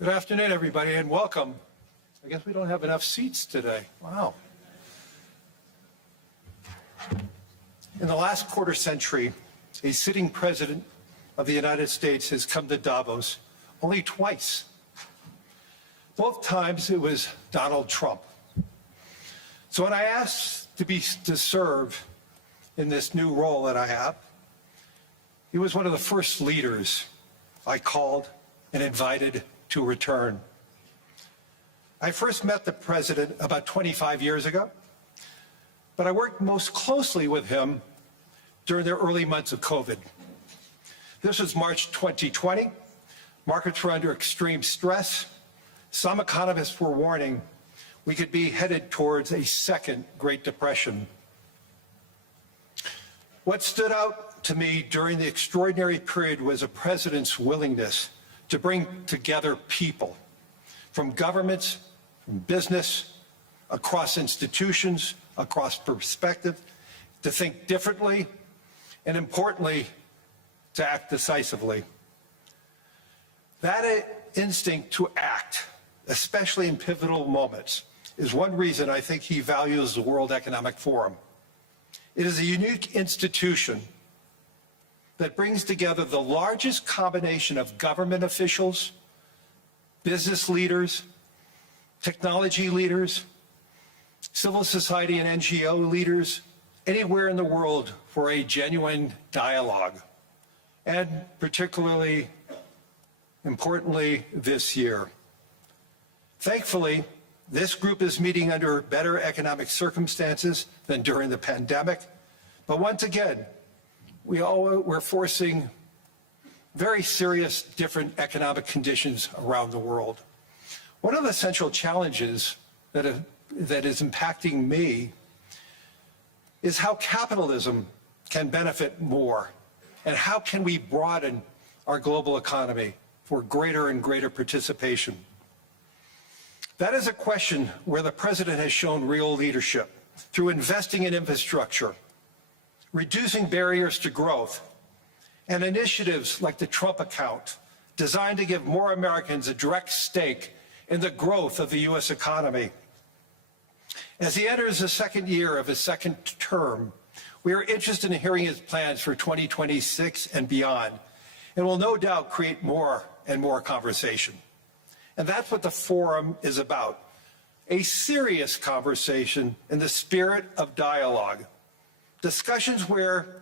Good afternoon, everybody, and welcome. I guess we don't have enough seats today. Wow. In the last quarter century, a sitting president of the United States has come to Davos only twice. Both times it was Donald Trump. So when I asked to serve in this new role that I have, he was one of the first leaders I called and invited to return. I first met the president about 25 years ago, but I worked most closely with him during the early months of COVID. This was March 2020. Markets were under extreme stress. Some economists were warning we could be headed towards a second Great Depression. What stood out to me during the extraordinary period was a president's willingness to bring together people from governments, from business, across institutions, across perspective, to think differently, and importantly, to act decisively. That instinct to act, especially in pivotal moments, is one reason I think he values the World Economic Forum. It is a unique institution that brings together the largest combination of government officials, business leaders, technology leaders, civil society and NGO leaders, anywhere in the world for a genuine dialogue. And particularly, importantly, this year. Thankfully, this group is meeting under better economic circumstances than during the pandemic. But once again, we're facing very serious different economic conditions around the world. One of the central challenges that is impacting me is how capitalism can benefit more, and how can we broaden our global economy for greater and greater participation. That is a question where the president has shown real leadership through investing in infrastructure, reducing barriers to growth, and initiatives like the Trump account, designed to give more Americans a direct stake in the growth of the U.S. economy. As he enters the second year of his second term, we are interested in hearing his plans for 2026 and beyond, and will no doubt create more and more conversation. And that's what the forum is about, a serious conversation in the spirit of dialogue. Discussions where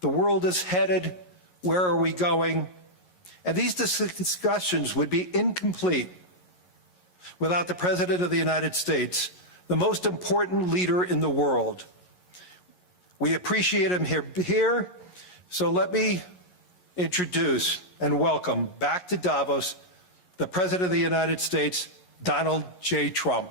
the world is headed, where are we going, and these discussions would be incomplete without the President of the United States, the most important leader in the world. We appreciate him here, so let me introduce and welcome back to Davos the President of the United States, Donald J. Trump.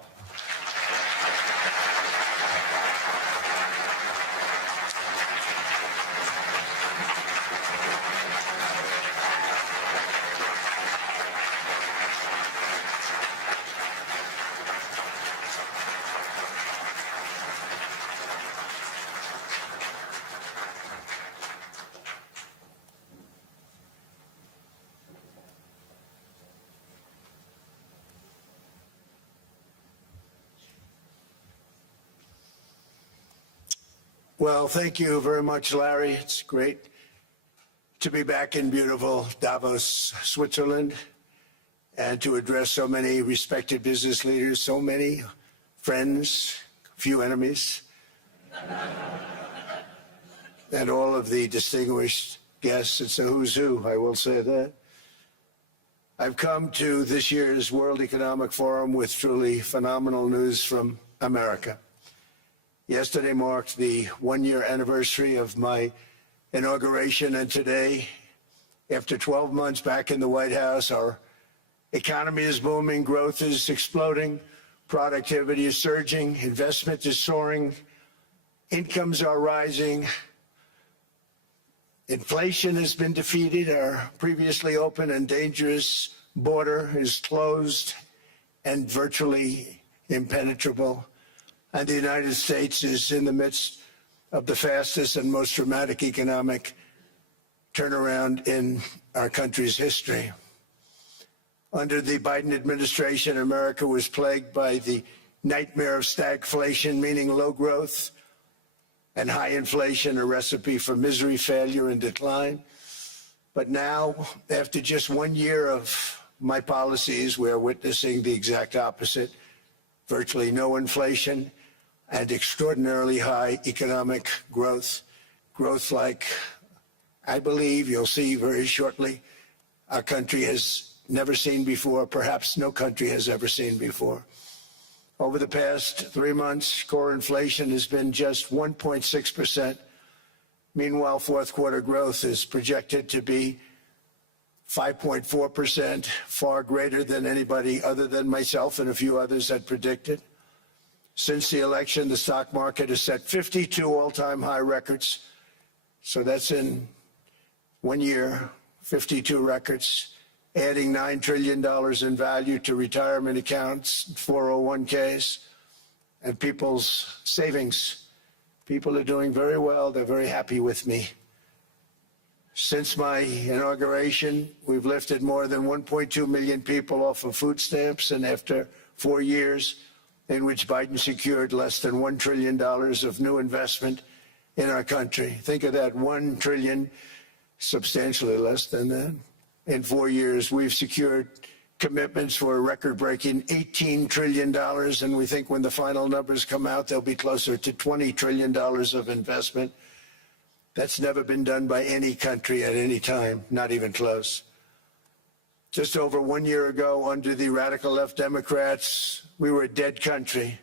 Well, thank you very much, Larry. It's great to be back in beautiful Davos, Switzerland, and to address so many respected business leaders, so many friends, few enemies, and all of the distinguished guests. It's a who's who, I will say that. I've come to this year's World Economic Forum with truly phenomenal news from America. Yesterday marked the one-year anniversary of my inauguration, and today, after 12 months back in the White House, our economy is booming, growth is exploding, productivity is surging, investment is soaring, incomes are rising, inflation has been defeated, our previously open and dangerous border is closed and virtually impenetrable. And the United States is in the midst of the fastest and most dramatic economic turnaround in our country's history. Under the Biden administration, America was plagued by the nightmare of stagflation, meaning low growth, and high inflation, a recipe for misery, failure, and decline. But now, after just 1 year of my policies, we're witnessing the exact opposite. Virtually no inflation and extraordinarily high economic growth. Growth like I believe you'll see very shortly our country has never seen before, perhaps no country has ever seen before. Over the past 3 months, core inflation has been just 1.6%. Meanwhile, fourth quarter growth is projected to be 5.4%, far greater than anybody other than myself and a few others had predicted. Since the election, the stock market has set 52 all-time high records. So that's in 1 year, 52 records, adding $9 trillion in value to retirement accounts, 401ks, and people's savings. People are doing very well. They're very happy with me. Since my inauguration, we've lifted more than 1.2 million people off of food stamps, and after 4 years in which Biden secured less than $1 trillion of new investment in our country. Think of that, 1 trillion, substantially less than that. In 4 years, we've secured commitments for a record-breaking $18 trillion, and we think when the final numbers come out, they'll be closer to $20 trillion of investment. That's never been done by any country at any time, not even close. Just over 1 year ago, under the radical left Democrats, we were a dead country.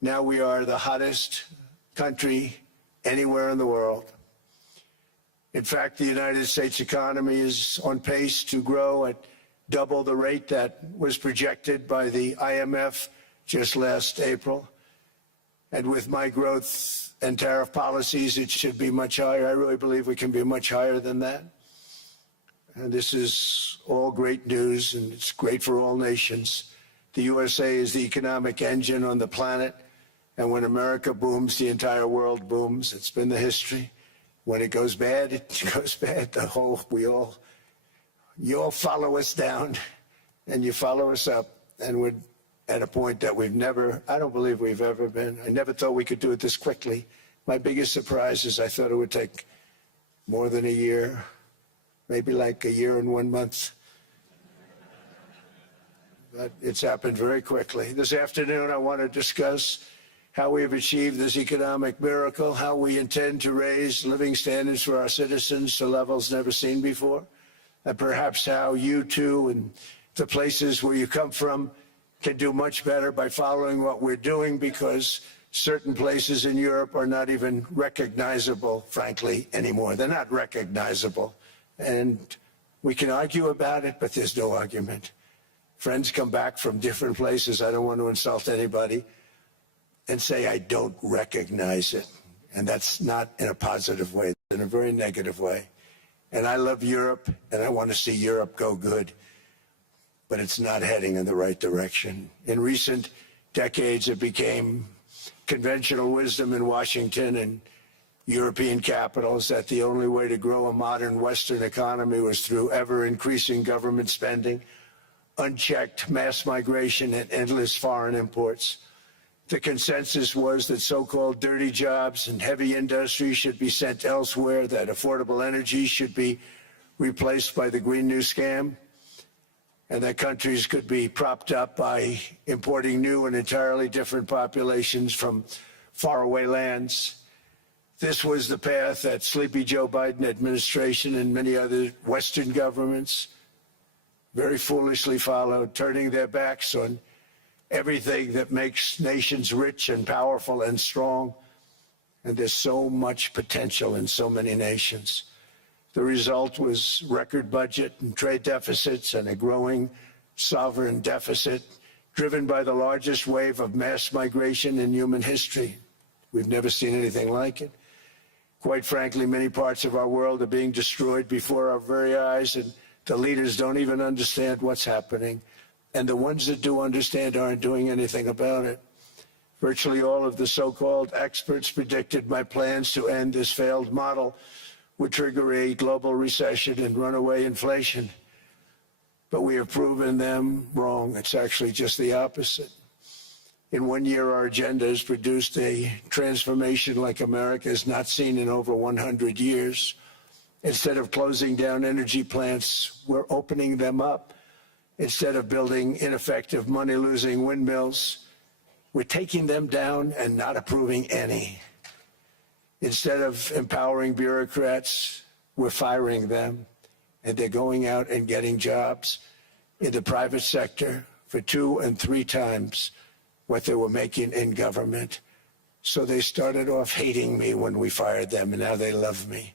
Now we are the hottest country anywhere in the world. In fact, the United States economy is on pace to grow at double the rate that was projected by the IMF just last April. And with my growth and tariff policies, it should be much higher. I really believe we can be much higher than that. And this is all great news, and it's great for all nations. The USA is the economic engine on the planet, and when America booms, the entire world booms. It's been the history. When it goes bad, it goes bad. You all follow us down, and you follow us up, and we're at a point that I don't believe we've ever been. I never thought we could do it this quickly. My biggest surprise is I thought it would take more than a year, maybe like a year and 1 month. But it's happened very quickly. This afternoon, I want to discuss how we have achieved this economic miracle, how we intend to raise living standards for our citizens to levels never seen before, and perhaps how you too and the places where you come from can do much better by following what we're doing, because certain places in Europe are not even recognizable, frankly, anymore. They're not recognizable. And we can argue about it, but there's no argument. Friends come back from different places. I don't want to insult anybody and say I don't recognize it. And that's not in a positive way, it's in a very negative way. And I love Europe, and I want to see Europe go good, but it's not heading in the right direction. In recent decades, it became conventional wisdom in Washington and European capitals that the only way to grow a modern Western economy was through ever-increasing government spending, unchecked mass migration, and endless foreign imports. The consensus was that so-called dirty jobs and heavy industry should be sent elsewhere, that affordable energy should be replaced by the Green New Scam, and that countries could be propped up by importing new and entirely different populations from faraway lands. This was the path that Sleepy Joe Biden administration and many other Western governments very foolishly followed, turning their backs on everything that makes nations rich and powerful and strong. And there's so much potential in so many nations. The result was record budget and trade deficits and a growing sovereign deficit driven by the largest wave of mass migration in human history. We've never seen anything like it. Quite frankly, many parts of our world are being destroyed before our very eyes, and the leaders don't even understand what's happening. And the ones that do understand aren't doing anything about it. Virtually all of the so-called experts predicted my plans to end this failed model would trigger a global recession and runaway inflation. but we have proven them wrong. It's actually just the opposite. In 1 year, our agenda has produced a transformation like America has not seen in over 100 years. Instead of closing down energy plants, we're opening them up. Instead of building ineffective, money-losing windmills, we're taking them down and not approving any. Instead of empowering bureaucrats, we're firing them, and they're going out and getting jobs in the private sector for 2 and 3 times what they were making in government. So they started off hating me when we fired them, and now they love me.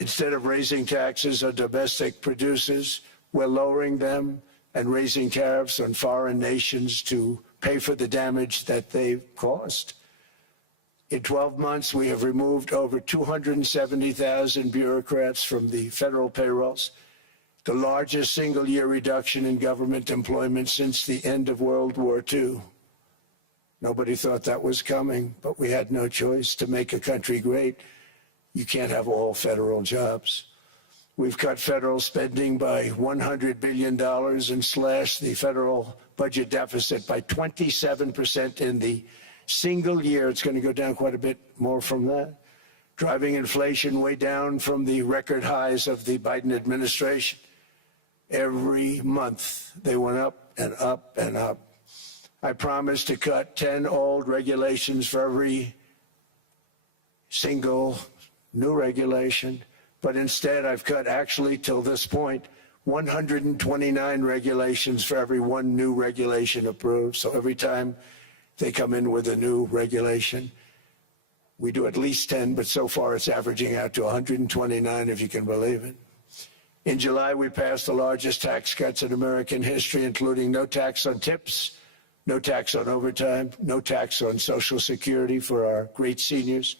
Instead of raising taxes on domestic producers, we're lowering them and raising tariffs on foreign nations to pay for the damage that they've caused. In 12 months, we have removed over 270,000 bureaucrats from the federal payrolls, the largest single-year reduction in government employment since the end of World War II. Nobody thought that was coming, but we had no choice. To make a country great, you can't have all federal jobs. We've cut federal spending by $100 billion and slashed the federal budget deficit by 27% in the single year. It's going to go down quite a bit more from that, driving inflation way down from the record highs of the Biden administration. Every month, they went up and up and up. I promised to cut 10 old regulations for every single new regulation, but instead I've cut, actually till this point, 129 regulations for every 1 new regulation approved. So every time they come in with a new regulation, we do at least 10, but so far it's averaging out to 129, if you can believe it. In July, we passed the largest tax cuts in American history, including no tax on tips, no tax on overtime, no tax on Social Security for our great seniors.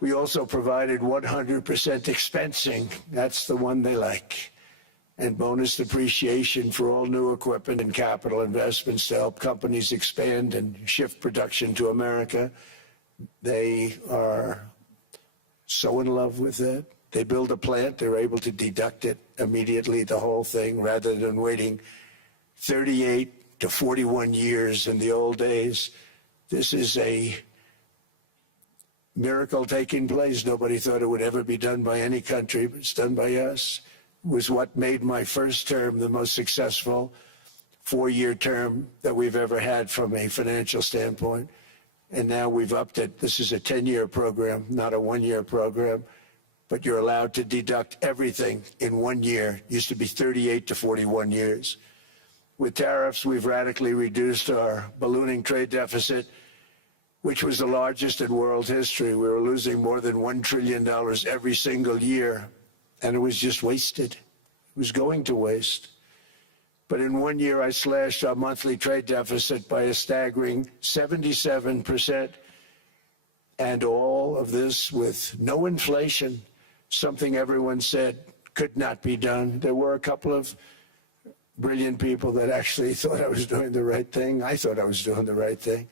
We also provided 100% expensing, that's the one they like, and bonus depreciation for all new equipment and capital investments to help companies expand and shift production to America. They are so in love with it. They build a plant, they're able to deduct it immediately, the whole thing, rather than waiting 38 to 41 years in the old days. This is a miracle taking place. Nobody thought it would ever be done by any country, but it's done by us. It was what made my first term the most successful 4-year term that we've ever had from a financial standpoint. And now we've upped it. This is a 10-year program, not a 1-year program, but you're allowed to deduct everything in 1 year. It used to be 38 to 41 years. With tariffs, we've radically reduced our ballooning trade deficit, which was the largest in world history. We were losing more than $1 trillion every single year, and it was just wasted. It was going to waste. But in 1 year, I slashed our monthly trade deficit by a staggering 77%, and all of this with no inflation, something everyone said could not be done. There were a couple of brilliant people that actually thought I was doing the right thing. I thought I was doing the right thing.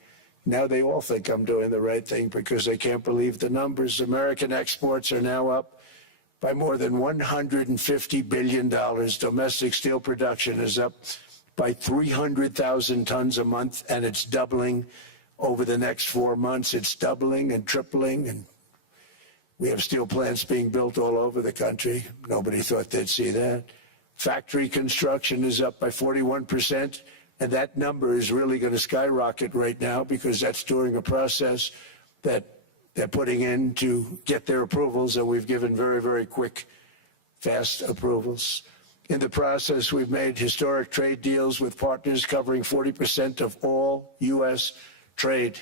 Now they all think I'm doing the right thing because they can't believe the numbers. American exports are now up by more than $150 billion. Domestic steel production is up by 300,000 tons a month, and it's doubling over the next 4 months. It's doubling and tripling, and we have steel plants being built all over the country. Nobody thought they'd see that. Factory construction is up by 41%. And that number is really going to skyrocket right now because that's during a process that they're putting in to get their approvals, and we've given very, very quick, fast approvals. In the process, we've made historic trade deals with partners covering 40% of all U.S. trade.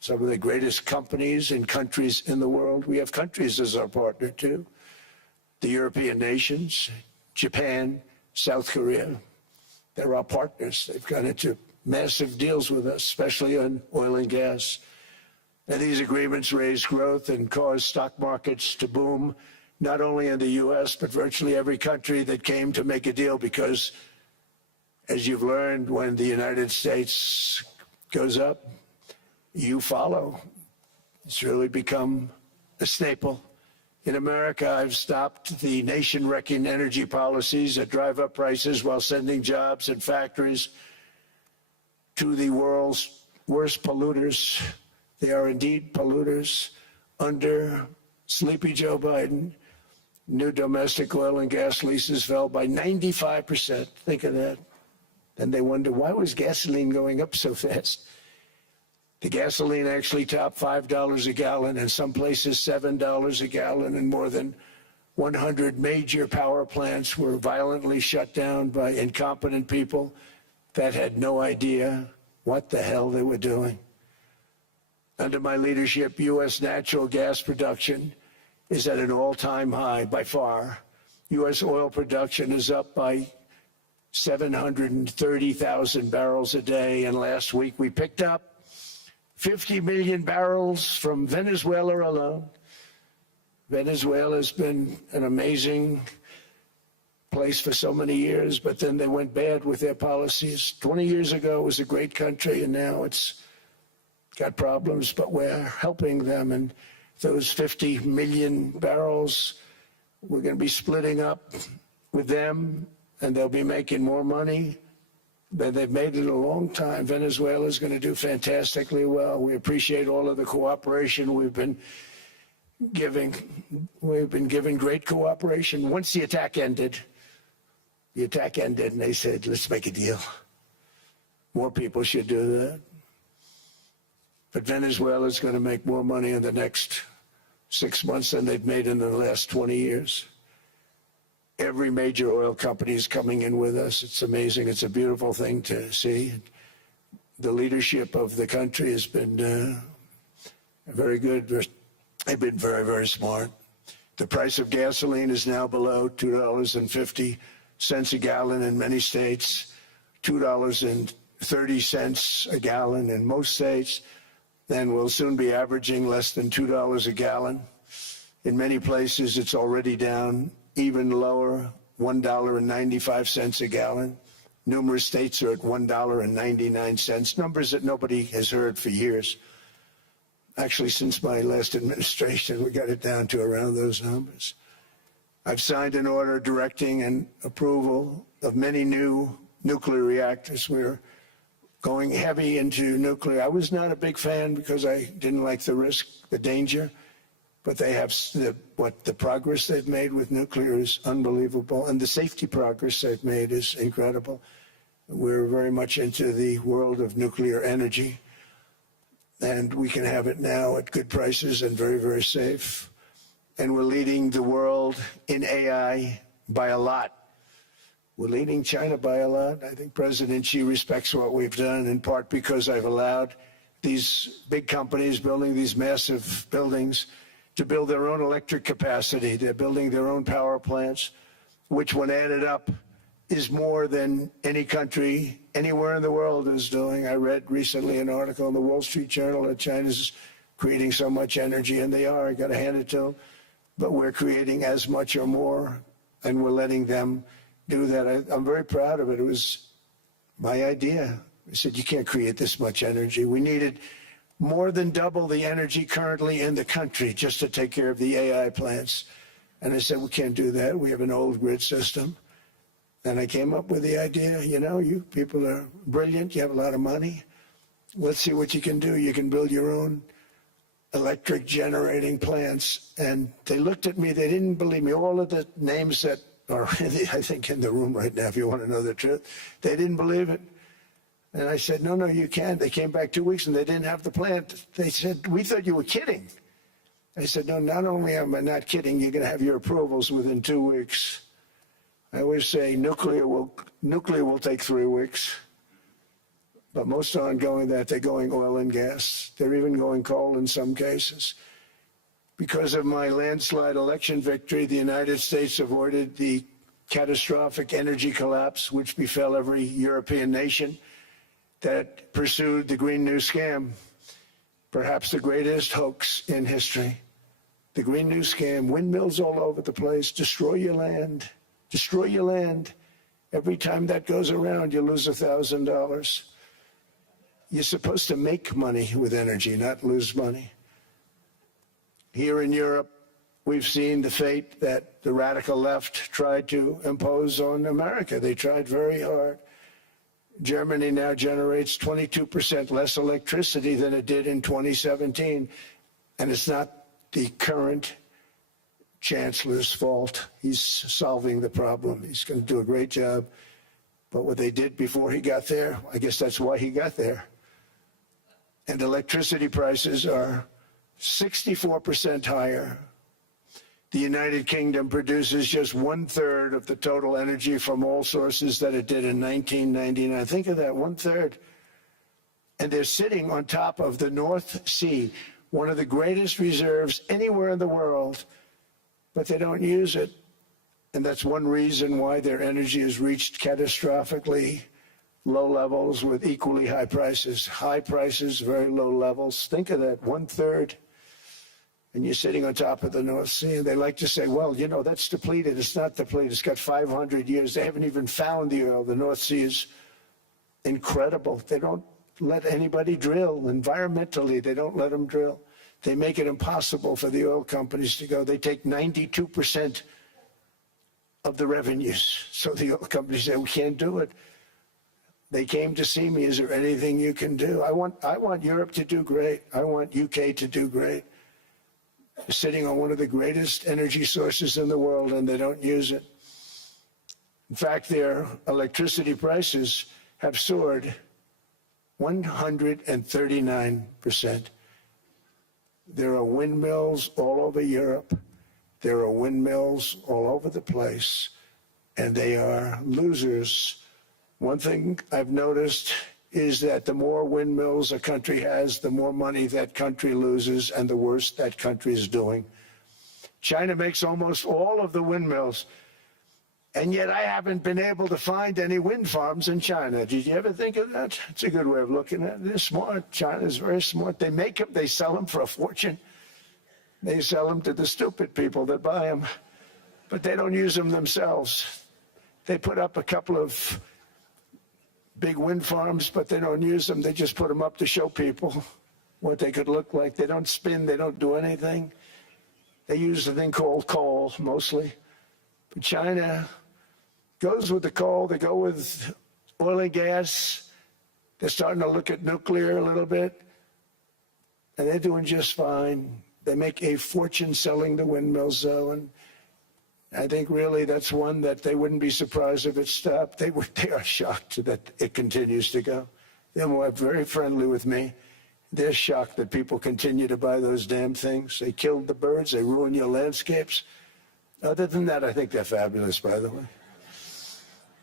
Some of the greatest companies and countries in the world. We have countries as our partner, too. The European nations, Japan, South Korea. They're our partners. They've gone into massive deals with us, especially on oil and gas. And these agreements raise growth and cause stock markets to boom, not only in the U.S., but virtually every country that came to make a deal, because, as you've learned, when the United States goes up, you follow. It's really become a staple In America, I've stopped the nation-wrecking energy policies that drive up prices while sending jobs and factories to the world's worst polluters. They are indeed polluters. Under Sleepy Joe Biden, new domestic oil and gas leases fell by 95%. Think of that. And they wonder, why was gasoline going up so fast? The gasoline actually topped $5 a gallon, and some places $7 a gallon, and more than 100 major power plants were violently shut down by incompetent people that had no idea what the hell they were doing. Under my leadership, U.S. natural gas production is at an all-time high by far. U.S. oil production is up by 730,000 barrels a day, and last week we picked up 50 million barrels from Venezuela alone. Venezuela has been an amazing place for so many years, but then they went bad with their policies. 20 years ago it was a great country, and now it's got problems, but we're helping them. And those 50 million barrels, we're going to be splitting up with them, and they'll be making more money than they've made in a long time. Venezuela is going to do fantastically well. We appreciate all of the cooperation we've been giving. We've been giving great cooperation. Once the attack ended, and they said, let's make a deal. More people should do that. But Venezuela is going to make more money in the next 6 months than they've made in the last 20 years. Every major oil company is coming in with us. It's amazing. It's a beautiful thing to see. The leadership of the country has been very good. They've been very, very smart. The price of gasoline is now below $2.50 a gallon in many states, $2.30 a gallon in most states. Then we'll soon be averaging less than $2 a gallon. In many places, it's already down even lower, $1.95 a gallon. Numerous states are at $1.99, numbers that nobody has heard for years. Actually, since my last administration, we got it down to around those numbers. I've signed an order directing and approval of many new nuclear reactors. We're going heavy into nuclear. I was not a big fan because I didn't like the risk, the danger, but they have the progress they've made with nuclear is unbelievable, and the safety progress they've made is incredible. We're very much into the world of nuclear energy, and we can have it now at good prices and very, very safe. And we're leading the world in AI by a lot. We're leading China by a lot. I think President Xi respects what we've done, in part because I've allowed these big companies building these massive buildings to build their own electric capacity. They're building their own power plants, which when added up is more than any country anywhere in the world is doing. I read recently an article in the Wall Street Journal that China's creating so much energy, and they are. I got to hand it to them. But we're creating as much or more, and we're letting them do that. I'm very proud of it. It was my idea. I said, you can't create this much energy. We needed more than double the energy currently in the country just to take care of the AI plants. And I said, we can't do that. We have an old grid system. And I came up with the idea, you people are brilliant. You have a lot of money. Let's see what you can do. You can build your own electric generating plants. And they looked at me. They didn't believe me. All of the names that are, I think, in the room right now, if you want to know the truth, they didn't believe it. And I said, no, you can't. They came back 2 weeks and they didn't have the plant. They said, we thought you were kidding. I said, no, not only am I not kidding, you're going to have your approvals within 2 weeks. I always say nuclear will take 3 weeks. But most aren't going that. They're going oil and gas. They're even going coal in some cases. Because of my landslide election victory, the United States avoided the catastrophic energy collapse which befell every European nation that pursued the Green New Scam, perhaps the greatest hoax in history. The Green New Scam, windmills all over the place, destroy your land, destroy your land. Every time that goes around, you lose $1,000. You're supposed to make money with energy, not lose money. Here in Europe, we've seen the fate that the radical left tried to impose on America. They tried very hard. Germany now generates 22% less electricity than it did in 2017. And it's not the current chancellor's fault. He's solving the problem. He's going to do a great job. But what they did before he got there, I guess that's why he got there. And electricity prices are 64% higher. The United Kingdom produces just 1/3 of the total energy from all sources that it did in 1999. Think of that, 1/3. And they're sitting on top of the North Sea, one of the greatest reserves anywhere in the world, but they don't use it. And that's one reason why their energy has reached catastrophically low levels with equally high prices. High prices, very low levels. Think of that, 1/3. And you're sitting on top of the North Sea, and they like to say, well, you know, that's depleted. It's not depleted. It's got 500 years. They haven't even found the oil. The North Sea is incredible. They don't let anybody drill. Environmentally, they don't let them drill. They make it impossible for the oil companies to go. They take 92% of the revenues. So the oil companies say, we can't do it. They came to see me. Is there anything you can do? I want Europe to do great. I want UK to do great. They're sitting on one of the greatest energy sources in the world, and they don't use it. In fact, their electricity prices have soared 139%. There are windmills all over Europe. There are windmills all over the place, and they are losers. One thing I've noticed is that the more windmills a country has, the more money that country loses and the worse that country is doing. China makes almost all of the windmills, and yet I haven't been able to find any wind farms in China. Did you ever think of that? It's a good way of looking at it. They're smart. China is very smart. They make them, they sell them for a fortune. They sell them to the stupid people that buy them, but they don't use them themselves. They put up a couple of big wind farms, but they don't use them. They just put them up to show people what they could look like. They don't spin. They don't do anything. They use a thing called coal, mostly. But China goes with the coal. They go with oil and gas. They're starting to look at nuclear a little bit, and they're doing just fine. They make a fortune selling the windmills, though, and I think really that's one that they wouldn't be surprised if it stopped. They are shocked that it continues to go. They're very friendly with me. They're shocked that people continue to buy those damn things. They killed the birds. They ruin your landscapes. Other than that, I think they're fabulous, by the way.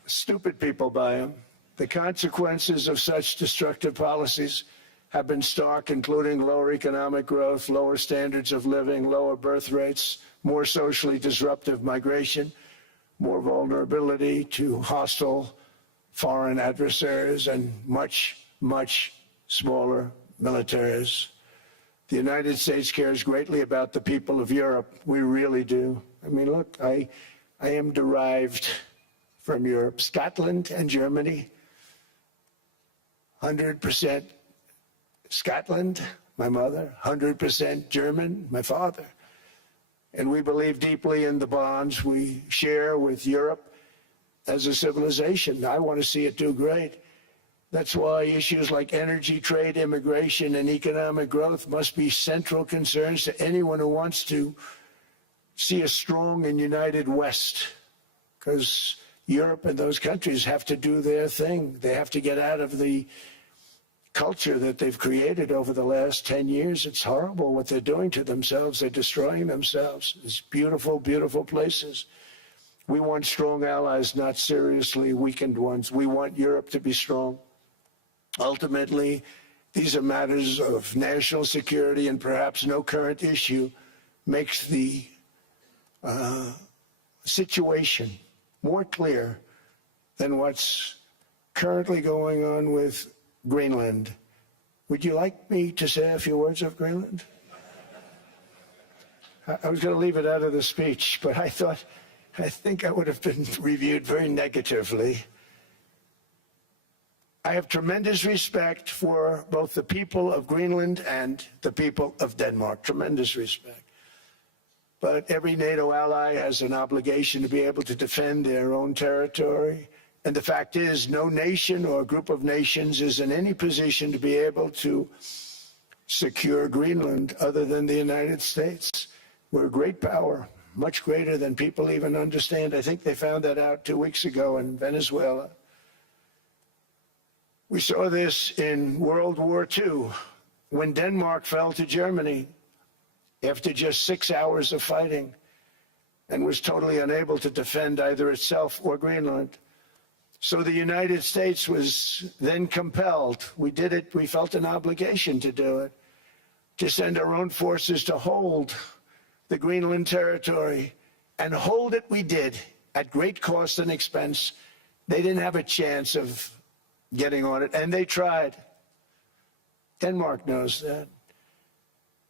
Stupid people buy them. The consequences of such destructive policies have been stark, including lower economic growth, lower standards of living, lower birth rates, more socially disruptive migration, more vulnerability to hostile foreign adversaries, and much, much smaller militaries. The United States cares greatly about the people of Europe. We really do. I mean, look, I am derived from Europe. Scotland and Germany, 100% Scotland, my mother, 100% German, my father. And we believe deeply in the bonds we share with Europe as a civilization. I want to see it do great. That's why issues like energy, trade, immigration, and economic growth must be central concerns to anyone who wants to see a strong and united West, because Europe and those countries have to do their thing. They have to get out of the culture that they've created over the last 10 years. It's horrible what they're doing to themselves. They're destroying themselves. It's beautiful, beautiful places. We want strong allies, not seriously weakened ones. We want Europe to be strong. Ultimately, these are matters of national security, and perhaps no current issue makes the situation more clear than what's currently going on with Greenland. Would you like me to say a few words of Greenland? I was going to leave it out of the speech, but I think I would have been reviewed very negatively. I have tremendous respect for both the people of Greenland and the people of Denmark. Tremendous respect. But every NATO ally has an obligation to be able to defend their own territory. And the fact is, no nation or group of nations is in any position to be able to secure Greenland other than the United States. We're a great power, much greater than people even understand. I think they found that out 2 weeks ago in Venezuela. We saw this in World War II when Denmark fell to Germany after just 6 hours of fighting and was totally unable to defend either itself or Greenland. So the United States was then compelled, we did it, we felt an obligation to do it, to send our own forces to hold the Greenland territory. And hold it we did, at great cost and expense. They didn't have a chance of getting on it, and they tried. Denmark knows that.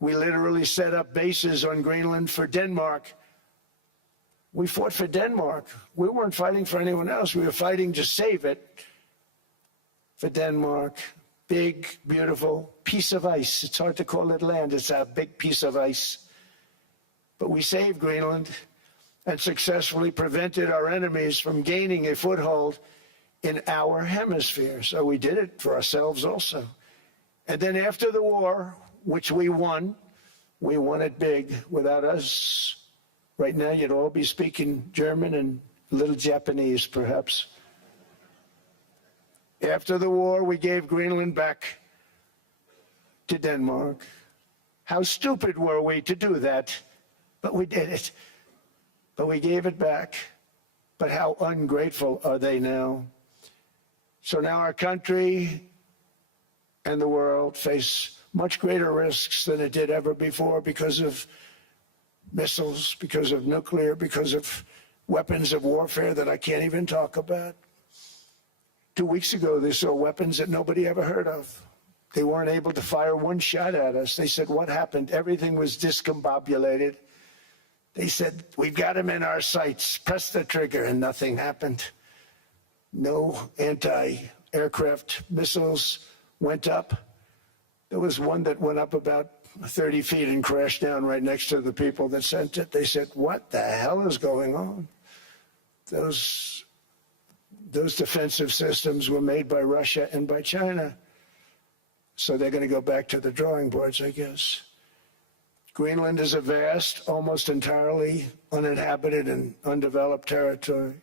We literally set up bases on Greenland for Denmark. We fought for Denmark. We weren't fighting for anyone else. We were fighting to save it for Denmark. Big, beautiful piece of ice. It's hard to call it land. It's a big piece of ice. But we saved Greenland and successfully prevented our enemies from gaining a foothold in our hemisphere. So we did it for ourselves also. And then after the war, which we won it big. Without us, right now, you'd all be speaking German and a little Japanese, perhaps. After the war, we gave Greenland back to Denmark. How stupid were we to do that? But we did it. But we gave it back. But how ungrateful are they now? So now our country and the world face much greater risks than it did ever before because of missiles, because of nuclear, because of weapons of warfare that I can't even talk about. 2 weeks ago, they saw weapons that nobody ever heard of. They weren't able to fire one shot at us. They said, what happened? Everything was discombobulated. They said, we've got them in our sights. Press the trigger, and nothing happened. No anti-aircraft missiles went up. There was one that went up about 30 feet and crashed down right next to the people that sent it. They said, what the hell is going on? Those defensive systems were made by Russia and by China. So they're going to go back to the drawing boards, I guess. Greenland is a vast, almost entirely uninhabited and undeveloped territory.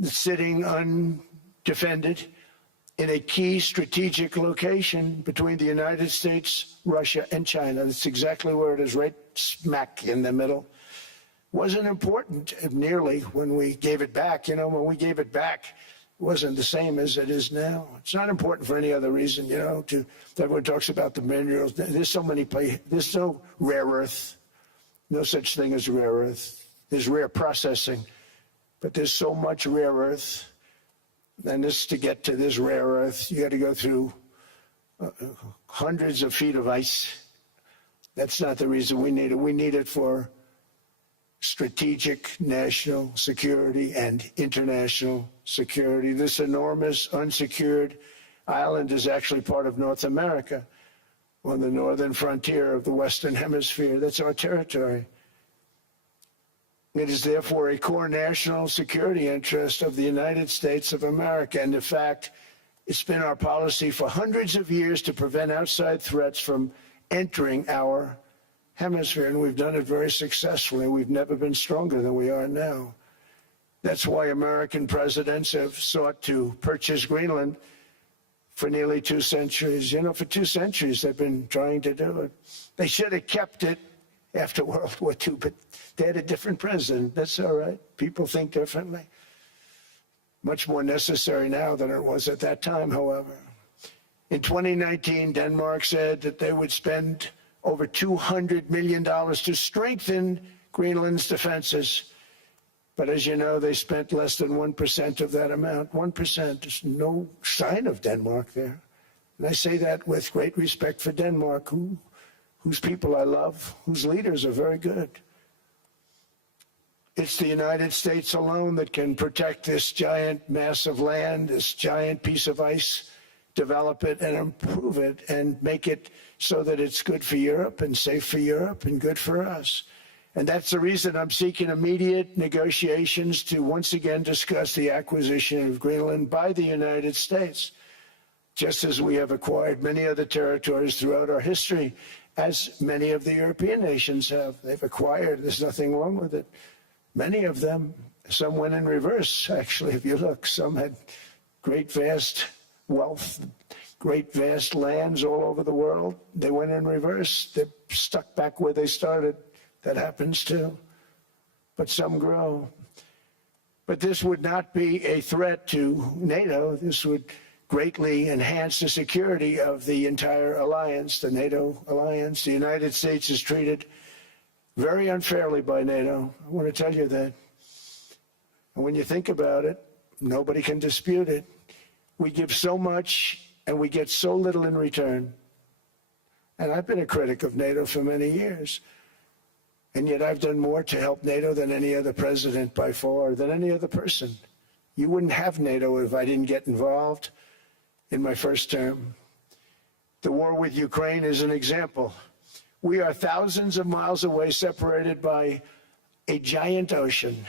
It's sitting undefended in a key strategic location between the United States, Russia, and China. That's exactly where it is, right smack in the middle. Wasn't important nearly when we gave it back. You know, when we gave it back, it wasn't the same as it is now. It's not important for any other reason, you know, everyone talks about the minerals. There's so many places. There's no rare earth, no such thing as rare earth. There's rare processing, but there's so much rare earth. And this, to get to this rare earth, you got to go through hundreds of feet of ice. That's not the reason we need it. We need it for strategic national security and international security. This enormous unsecured island is actually part of North America on the northern frontier of the Western Hemisphere. That's our territory. It is therefore a core national security interest of the United States of America. And in fact, it's been our policy for hundreds of years to prevent outside threats from entering our hemisphere. And we've done it very successfully. We've never been stronger than we are now. That's why American presidents have sought to purchase Greenland for nearly 2 centuries. You know, for 2 centuries they've been trying to do it. They should have kept it after World War II, but they had a different president. That's all right. People think differently. Much more necessary now than it was at that time, however. In 2019, Denmark said that they would spend over $200 million to strengthen Greenland's defenses. But as you know, they spent less than 1% of that amount. 1%. There's no sign of Denmark there. And I say that with great respect for Denmark, whose people I love, whose leaders are very good. It's the United States alone that can protect this giant mass of land, this giant piece of ice, develop it and improve it and make it so that it's good for Europe and safe for Europe and good for us. And that's the reason I'm seeking immediate negotiations to once again discuss the acquisition of Greenland by the United States, just as we have acquired many other territories throughout our history, as many of the European nations have. They've acquired, there's nothing wrong with it. Many of them, some went in reverse, actually, if you look. Some had great vast wealth, great vast lands all over the world. They went in reverse. They're stuck back where they started. That happens too. But some grow. But this would not be a threat to NATO. This would greatly enhance the security of the entire alliance, the NATO alliance. The United States is treated very unfairly by NATO. I want to tell you that. And when you think about it, nobody can dispute it. We give so much and we get so little in return. And I've been a critic of NATO for many years. And yet I've done more to help NATO than any other president by far, than any other person. You wouldn't have NATO if I didn't get involved in my first term. The war with Ukraine is an example. We are thousands of miles away, separated by a giant ocean.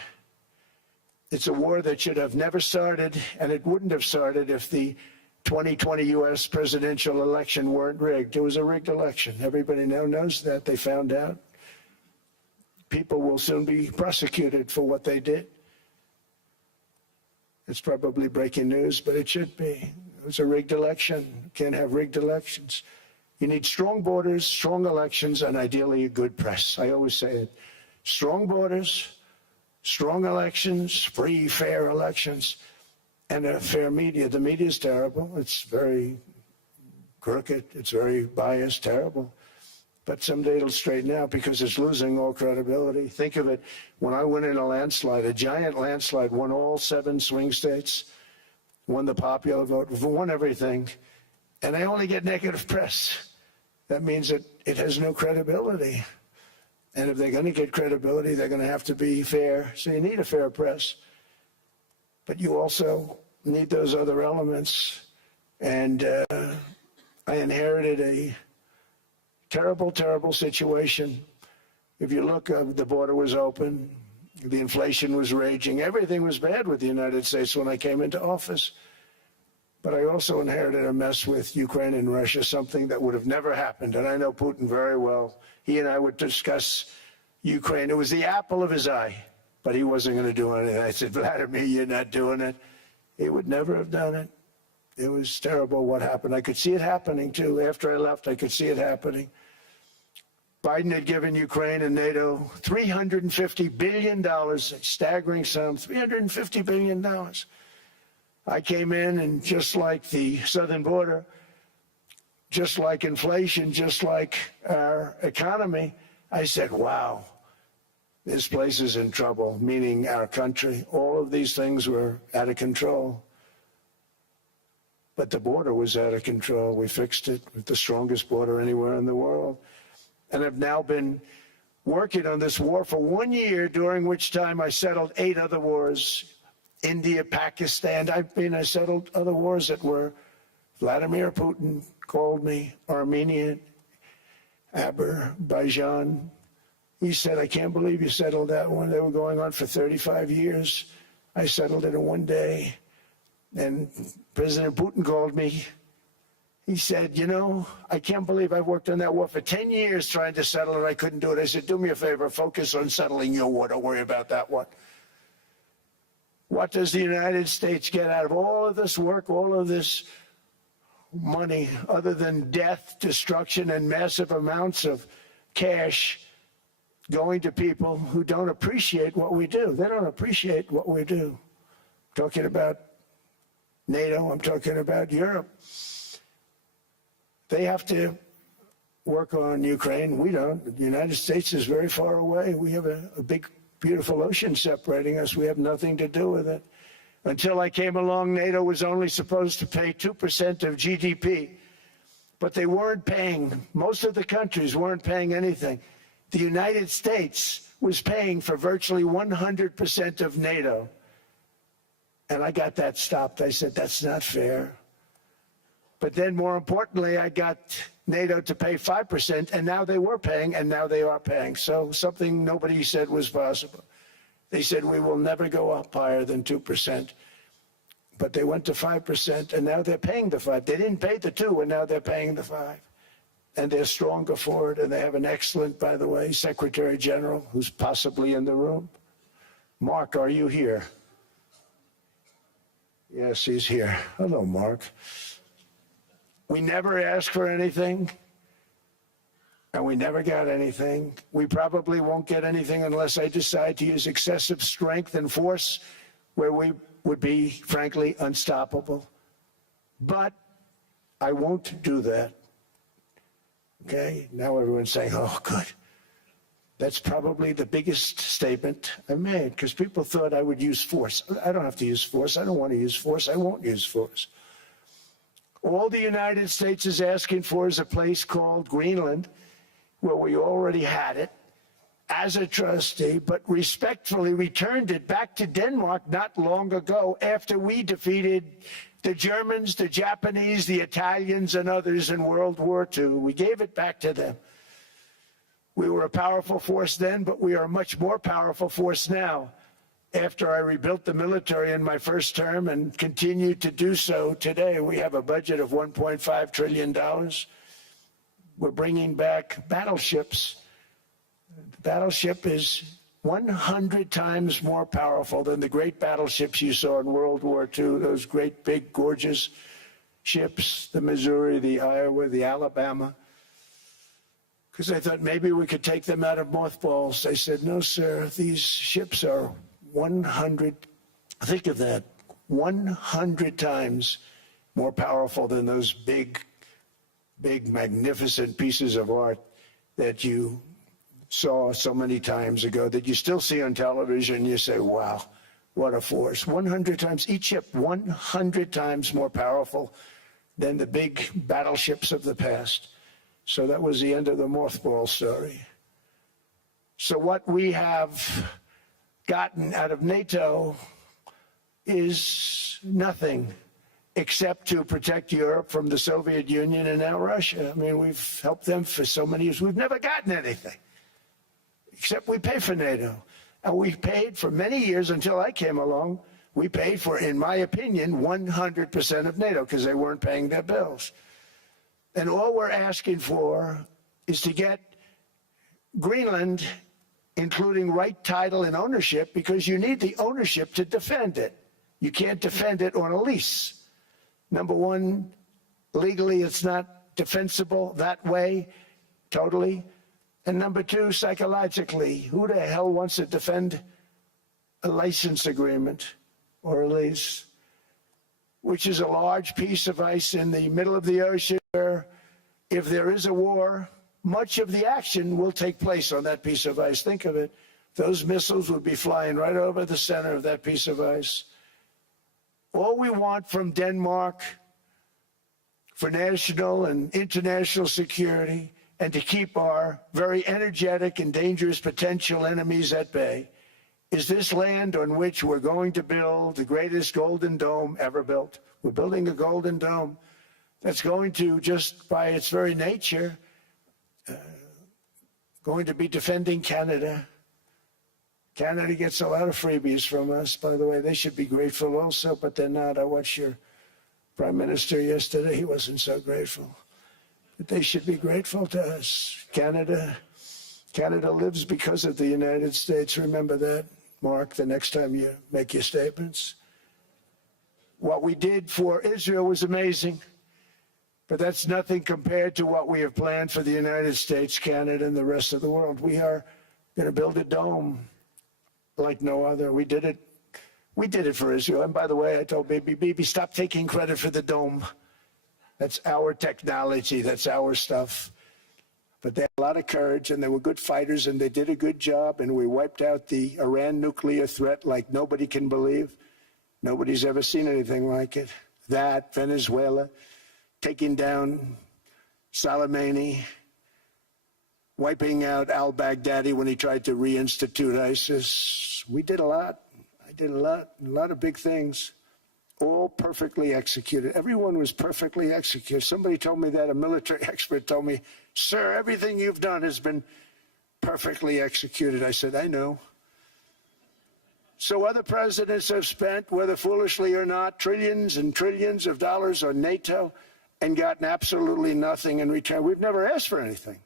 It's a war that should have never started, and it wouldn't have started if the 2020 U.S. presidential election weren't rigged. It was a rigged election. Everybody now knows that. They found out. People will soon be prosecuted for what they did. It's probably breaking news, but it should be. It was a rigged election. You can't have rigged elections. You need strong borders, strong elections, and ideally a good press. I always say it. Strong borders, strong elections, free, fair elections, and a fair media. The media is terrible. It's very crooked. It's very biased, terrible. But someday it'll straighten out because it's losing all credibility. Think of it. When I went in a landslide, a giant landslide, won all 7 swing states, won the popular vote, won everything, and I only get negative press. That means that it has no credibility. And if they're going to get credibility, they're going to have to be fair. So you need a fair press. But you also need those other elements. And I inherited a terrible, terrible situation. If you look, the border was open. The inflation was raging. Everything was bad with the United States when I came into office. But I also inherited a mess with Ukraine and Russia, something that would have never happened. And I know Putin very well. He and I would discuss Ukraine. It was the apple of his eye, but he wasn't going to do anything. I said, Vladimir, you're not doing it. He would never have done it. It was terrible what happened. I could see it happening, too. After I left, I could see it happening. Biden had given Ukraine and NATO $350 billion, a staggering sum, $350 billion. I came in, and just like the southern border, just like inflation, just like our economy, I said, wow, this place is in trouble, meaning our country. All of these things were out of control. But the border was out of control. We fixed it with the strongest border anywhere in the world. And I've now been working on this war for 1 year, during which time I settled 8 other wars. India, Pakistan. I settled other wars that were Vladimir Putin called me, Armenia, Azerbaijan. He said, I can't believe you settled that one. They were going on for 35 years. I settled it in 1 day. And President Putin called me. He said, you know, I can't believe I worked on that war for 10 years trying to settle it. I couldn't do it. I said, do me a favor, focus on settling your war. Don't worry about that one. What does the United States get out of all of this work, all of this money, other than death, destruction, and massive amounts of cash going to people who don't appreciate what we do? They don't appreciate what we do. I'm talking about NATO. I'm talking about Europe. They have to work on Ukraine. We don't. The United States is very far away. We have a big, beautiful ocean separating us. We have nothing to do with it. Until I came along, NATO was only supposed to pay 2% of GDP. But they weren't paying. Most of the countries weren't paying anything. The United States was paying for virtually 100% of NATO. And I got that stopped. I said, that's not fair. But then more importantly, I got NATO to pay 5%, and now they were paying, and now they are paying. So something nobody said was possible. They said we will never go up higher than 2%. But they went to 5%, and now they're paying the 5. They didn't pay the 2, and now they're paying the 5. And they're stronger for it, and they have an excellent, by the way, Secretary General, who's possibly in the room. Mark, are you here? Yes, he's here. Hello, Mark. We never asked for anything, and we never got anything. We probably won't get anything unless I decide to use excessive strength and force where we would be, frankly, unstoppable. But I won't do that. Okay? Now everyone's saying, oh, good. That's probably the biggest statement I made, because people thought I would use force. I don't have to use force. I don't want to use force. I won't use force. All the United States is asking for is a place called Greenland, where we already had it as a trustee, but respectfully returned it back to Denmark not long ago after we defeated the Germans, the Japanese, the Italians, and others in World War II. We gave it back to them. We were a powerful force then, but we are a much more powerful force now. After I rebuilt the military in my first term and continue to do so today, we have a budget of $1.5 trillion. We're bringing back battleships. The battleship is 100 times more powerful than the great battleships you saw in World War II, those great, big, gorgeous ships, the Missouri, the Iowa, the Alabama. Because I thought maybe we could take them out of mothballs. They said, no, sir, these ships are 100, think of that, 100 times more powerful than those big, magnificent pieces of art that you saw so many times ago, that you still see on television. You say, wow, what a force. 100 times, each ship 100 times more powerful than the big battleships of the past. So that was the end of the mothball story. So what we have gotten out of NATO is nothing except to protect Europe from the Soviet Union and now Russia. I mean, we've helped them for so many years. We've never gotten anything, except we pay for NATO. And we paid for many years until I came along. We paid for, in my opinion, 100% of NATO because they weren't paying their bills. And all we're asking for is to get Greenland, including right title and ownership, because you need the ownership to defend it. You can't defend it on a lease. Number one, legally it's not defensible that way, totally. And number two, psychologically, who the hell wants to defend a license agreement or a lease, which is a large piece of ice in the middle of the ocean where if there is a war, much of the action will take place on that piece of ice. Think of it. Those missiles would be flying right over the center of that piece of ice. All we want from Denmark for national and international security and to keep our very energetic and dangerous potential enemies at bay is this land on which we're going to build the greatest golden dome ever built. We're building a golden dome that's going to, just by its very nature, going to be defending Canada. Canada gets a lot of freebies from us, by the way. They should be grateful also, but they're not. I watched your Prime Minister yesterday. He wasn't so grateful. But they should be grateful to us. Canada lives because of the United States. Remember that, Mark, the next time you make your statements. What we did for Israel was amazing, but that's nothing compared to what we have planned for the United States, Canada, and the rest of the world. We are going to build a dome like no other. We did it for Israel. And by the way, I told Bibi, stop taking credit for the dome. That's our technology. That's our stuff. But they had a lot of courage, and they were good fighters, and they did a good job, and we wiped out the Iran nuclear threat like nobody can believe. Nobody's ever seen anything like it. That, Venezuela, taking down Soleimani, wiping out al-Baghdadi when he tried to reinstitute ISIS. We did a lot. I did a lot of big things. all perfectly executed. Everyone was perfectly executed. Somebody told me that, a military expert told me, sir, everything you've done has been perfectly executed. I said, I know. So other presidents have spent, whether foolishly or not, trillions and trillions of dollars on NATO and gotten absolutely nothing in return. We've never asked for anything.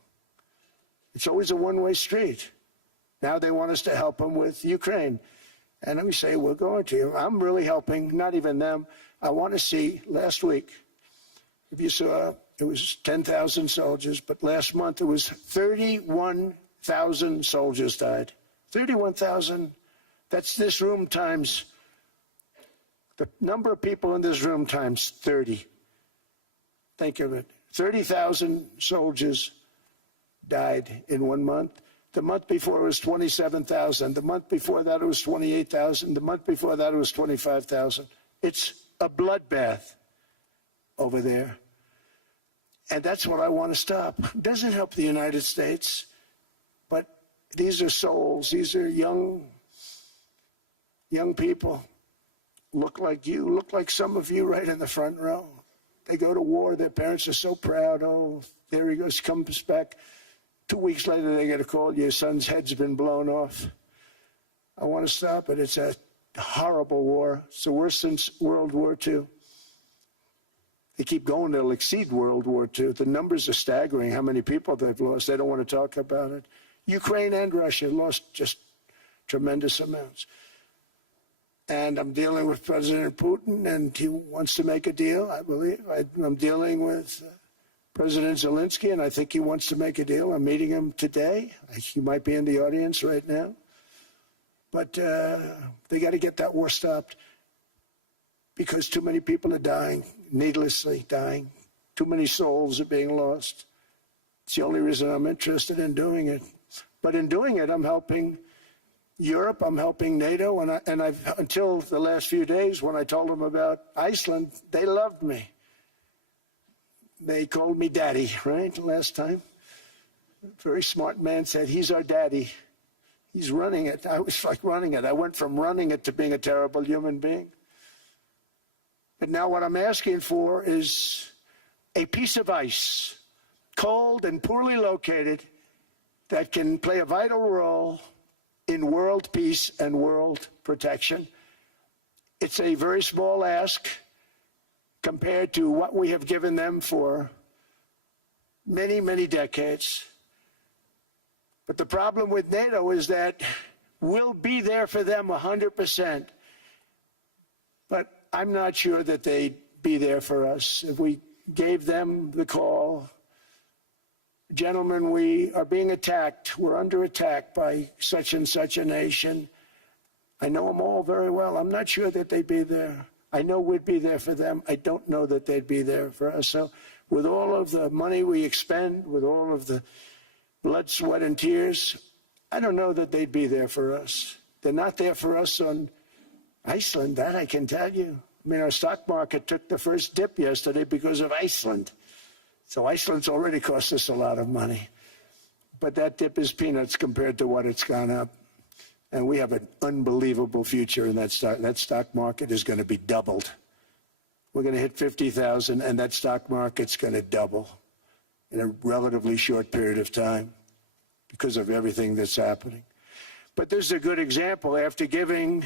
It's always a one-way street. Now they want us to help them with Ukraine. And we say, we're going to. I'm really helping, not even them. I want to see, last week, if you saw, it was 10,000 soldiers, but last month it was 31,000 soldiers died. 31,000. That's this room times, the number of people in this room times 30. Think of it. 30,000 soldiers died in 1 month. The month before it was 27,000. The month before that it was 28,000. The month before that it was 25,000. It's a bloodbath over there. And that's what I want to stop. It doesn't help the United States, but these are souls. These are young people. Look like you, look like some of you right in the front row. They go to war. Their parents are so proud. Oh, there he goes, comes back. 2 weeks later, they get a call, your son's head's been blown off. I want to stop it. It's a horrible war. It's the worst since World War II. They keep going, they'll exceed World War II. The numbers are staggering, how many people they've lost. They don't want to talk about it. Ukraine and Russia lost just tremendous amounts. And I'm dealing with President Putin, and he wants to make a deal, I believe. I'm dealing with President Zelensky, and I think he wants to make a deal. I'm meeting him today. He might be in the audience right now. But they got to get that war stopped because too many people are dying, needlessly dying. Too many souls are being lost. It's the only reason I'm interested in doing it. But in doing it, I'm helping Europe, I'm helping NATO, and I've until the last few days when I told them about Iceland, they loved me. They called me daddy, right, last time. A very smart man said, he's our daddy. He's running it. I was like running it. I went from running it to being a terrible human being. But now what I'm asking for is a piece of ice, cold and poorly located, that can play a vital role in world peace and world protection. It's a very small ask compared to what we have given them for many, many decades. But the problem with NATO is that we'll be there for them 100%. But I'm not sure that they'd be there for us. If we gave them the call, gentlemen, we are being attacked. We're under attack by such and such a nation. I know them all very well. I'm not sure that they'd be there. I know we'd be there for them. I don't know that they'd be there for us. So with all of the money we expend, with all of the blood, sweat, and tears, I don't know that they'd be there for us. They're not there for us on Iceland, that I can tell you. I mean, our stock market took the first dip yesterday because of Iceland. So Iceland's already cost us a lot of money. But that dip is peanuts compared to what it's gone up. And we have an unbelievable future in that stock. That stock market is going to be doubled. We're going to hit 50,000, and that stock market's going to double in a relatively short period of time because of everything that's happening. But this is a good example. After giving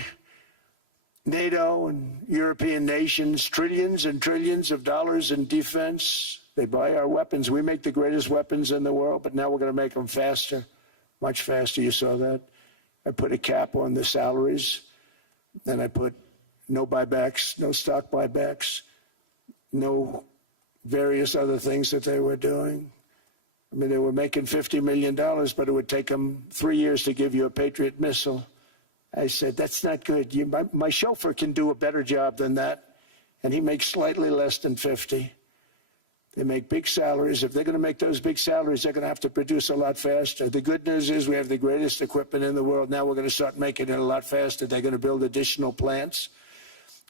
NATO and European nations trillions and trillions of dollars in defense, they buy our weapons. We make the greatest weapons in the world, but now we're going to make them faster, much faster. You saw that. I put a cap on the salaries, and I put no buybacks, no stock buybacks, no various other things that they were doing. I mean, they were making $50 million, but it would take them 3 years to give you a Patriot missile. I said, that's not good. My chauffeur can do a better job than that, and he makes slightly less than 50. They make big salaries. If they're going to make those big salaries, they're going to have to produce a lot faster. The good news is we have the greatest equipment in the world. Now we're going to start making it a lot faster. They're going to build additional plants.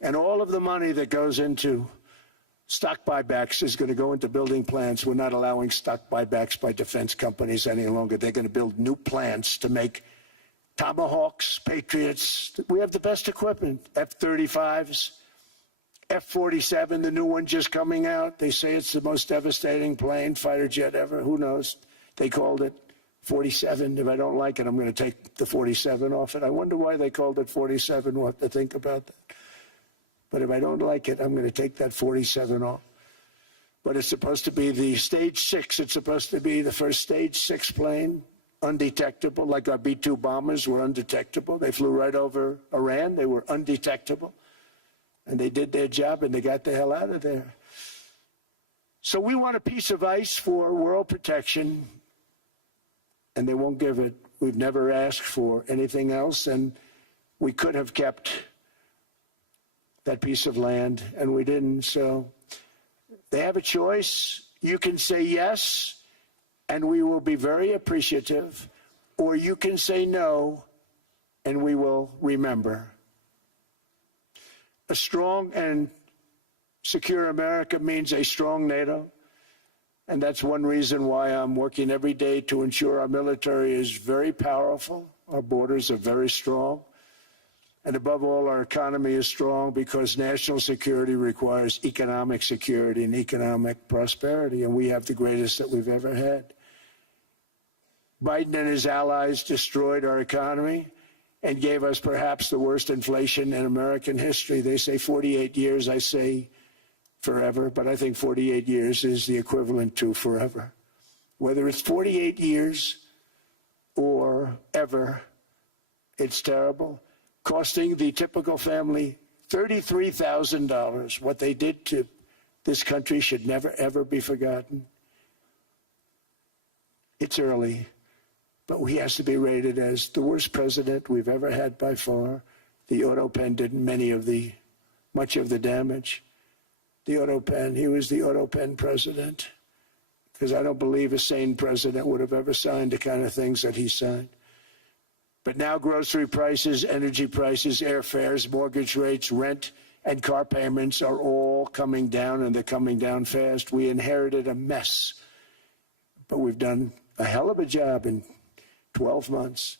And all of the money that goes into stock buybacks is going to go into building plants. We're not allowing stock buybacks by defense companies any longer. They're going to build new plants to make Tomahawks, Patriots. We have the best equipment, F-35s. F-47, the new one just coming out. They say it's the most devastating plane, fighter jet ever. Who knows? They called it 47. If I don't like it, I'm going to take the 47 off it. I wonder why they called it 47. We'll have to think about that. But if I don't like it, I'm going to take that 47 off. But it's supposed to be the stage 6. It's supposed to be the first stage 6 plane, undetectable, like our B-2 bombers were undetectable. They flew right over Iran. They were undetectable. And they did their job, and they got the hell out of there. So we want a piece of ice for world protection, and they won't give it. We've never asked for anything else, and we could have kept that piece of land, and we didn't. So they have a choice. You can say yes, and we will be very appreciative, or you can say no, and we will remember. A strong and secure America means a strong NATO, and that's one reason why I'm working every day to ensure our military is very powerful, our borders are very strong, and above all, our economy is strong, because national security requires economic security and economic prosperity, and we have the greatest that we've ever had. Biden and his allies destroyed our economy and gave us perhaps the worst inflation in American history. They say 48 years, I say forever, but I think 48 years is the equivalent to forever. Whether it's 48 years or ever, it's terrible, costing the typical family $33,000. What they did to this country should never, ever be forgotten. It's early, but he has to be rated as the worst president we've ever had by far. The auto pen did much of the damage. The auto pen, he was the auto pen president, because I don't believe a sane president would have ever signed the kind of things that he signed. But now grocery prices, energy prices, airfares, mortgage rates, rent, and car payments are all coming down, and they're coming down fast. We inherited a mess, but we've done a hell of a job in 12 months.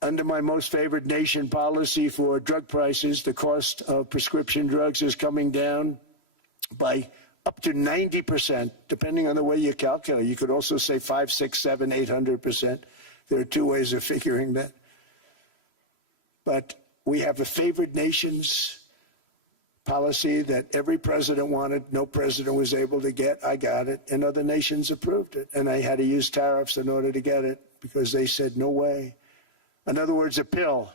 Under my most favored nation policy for drug prices, the cost of prescription drugs is coming down by up to 90%, depending on the way you calculate. You could also say 5, 6, 7, 800%. There are two ways of figuring that. But we have a favored nations policy that every president wanted, no president was able to get. I got it, and other nations approved it. And I had to use tariffs in order to get it, because they said, no way. In other words, a pill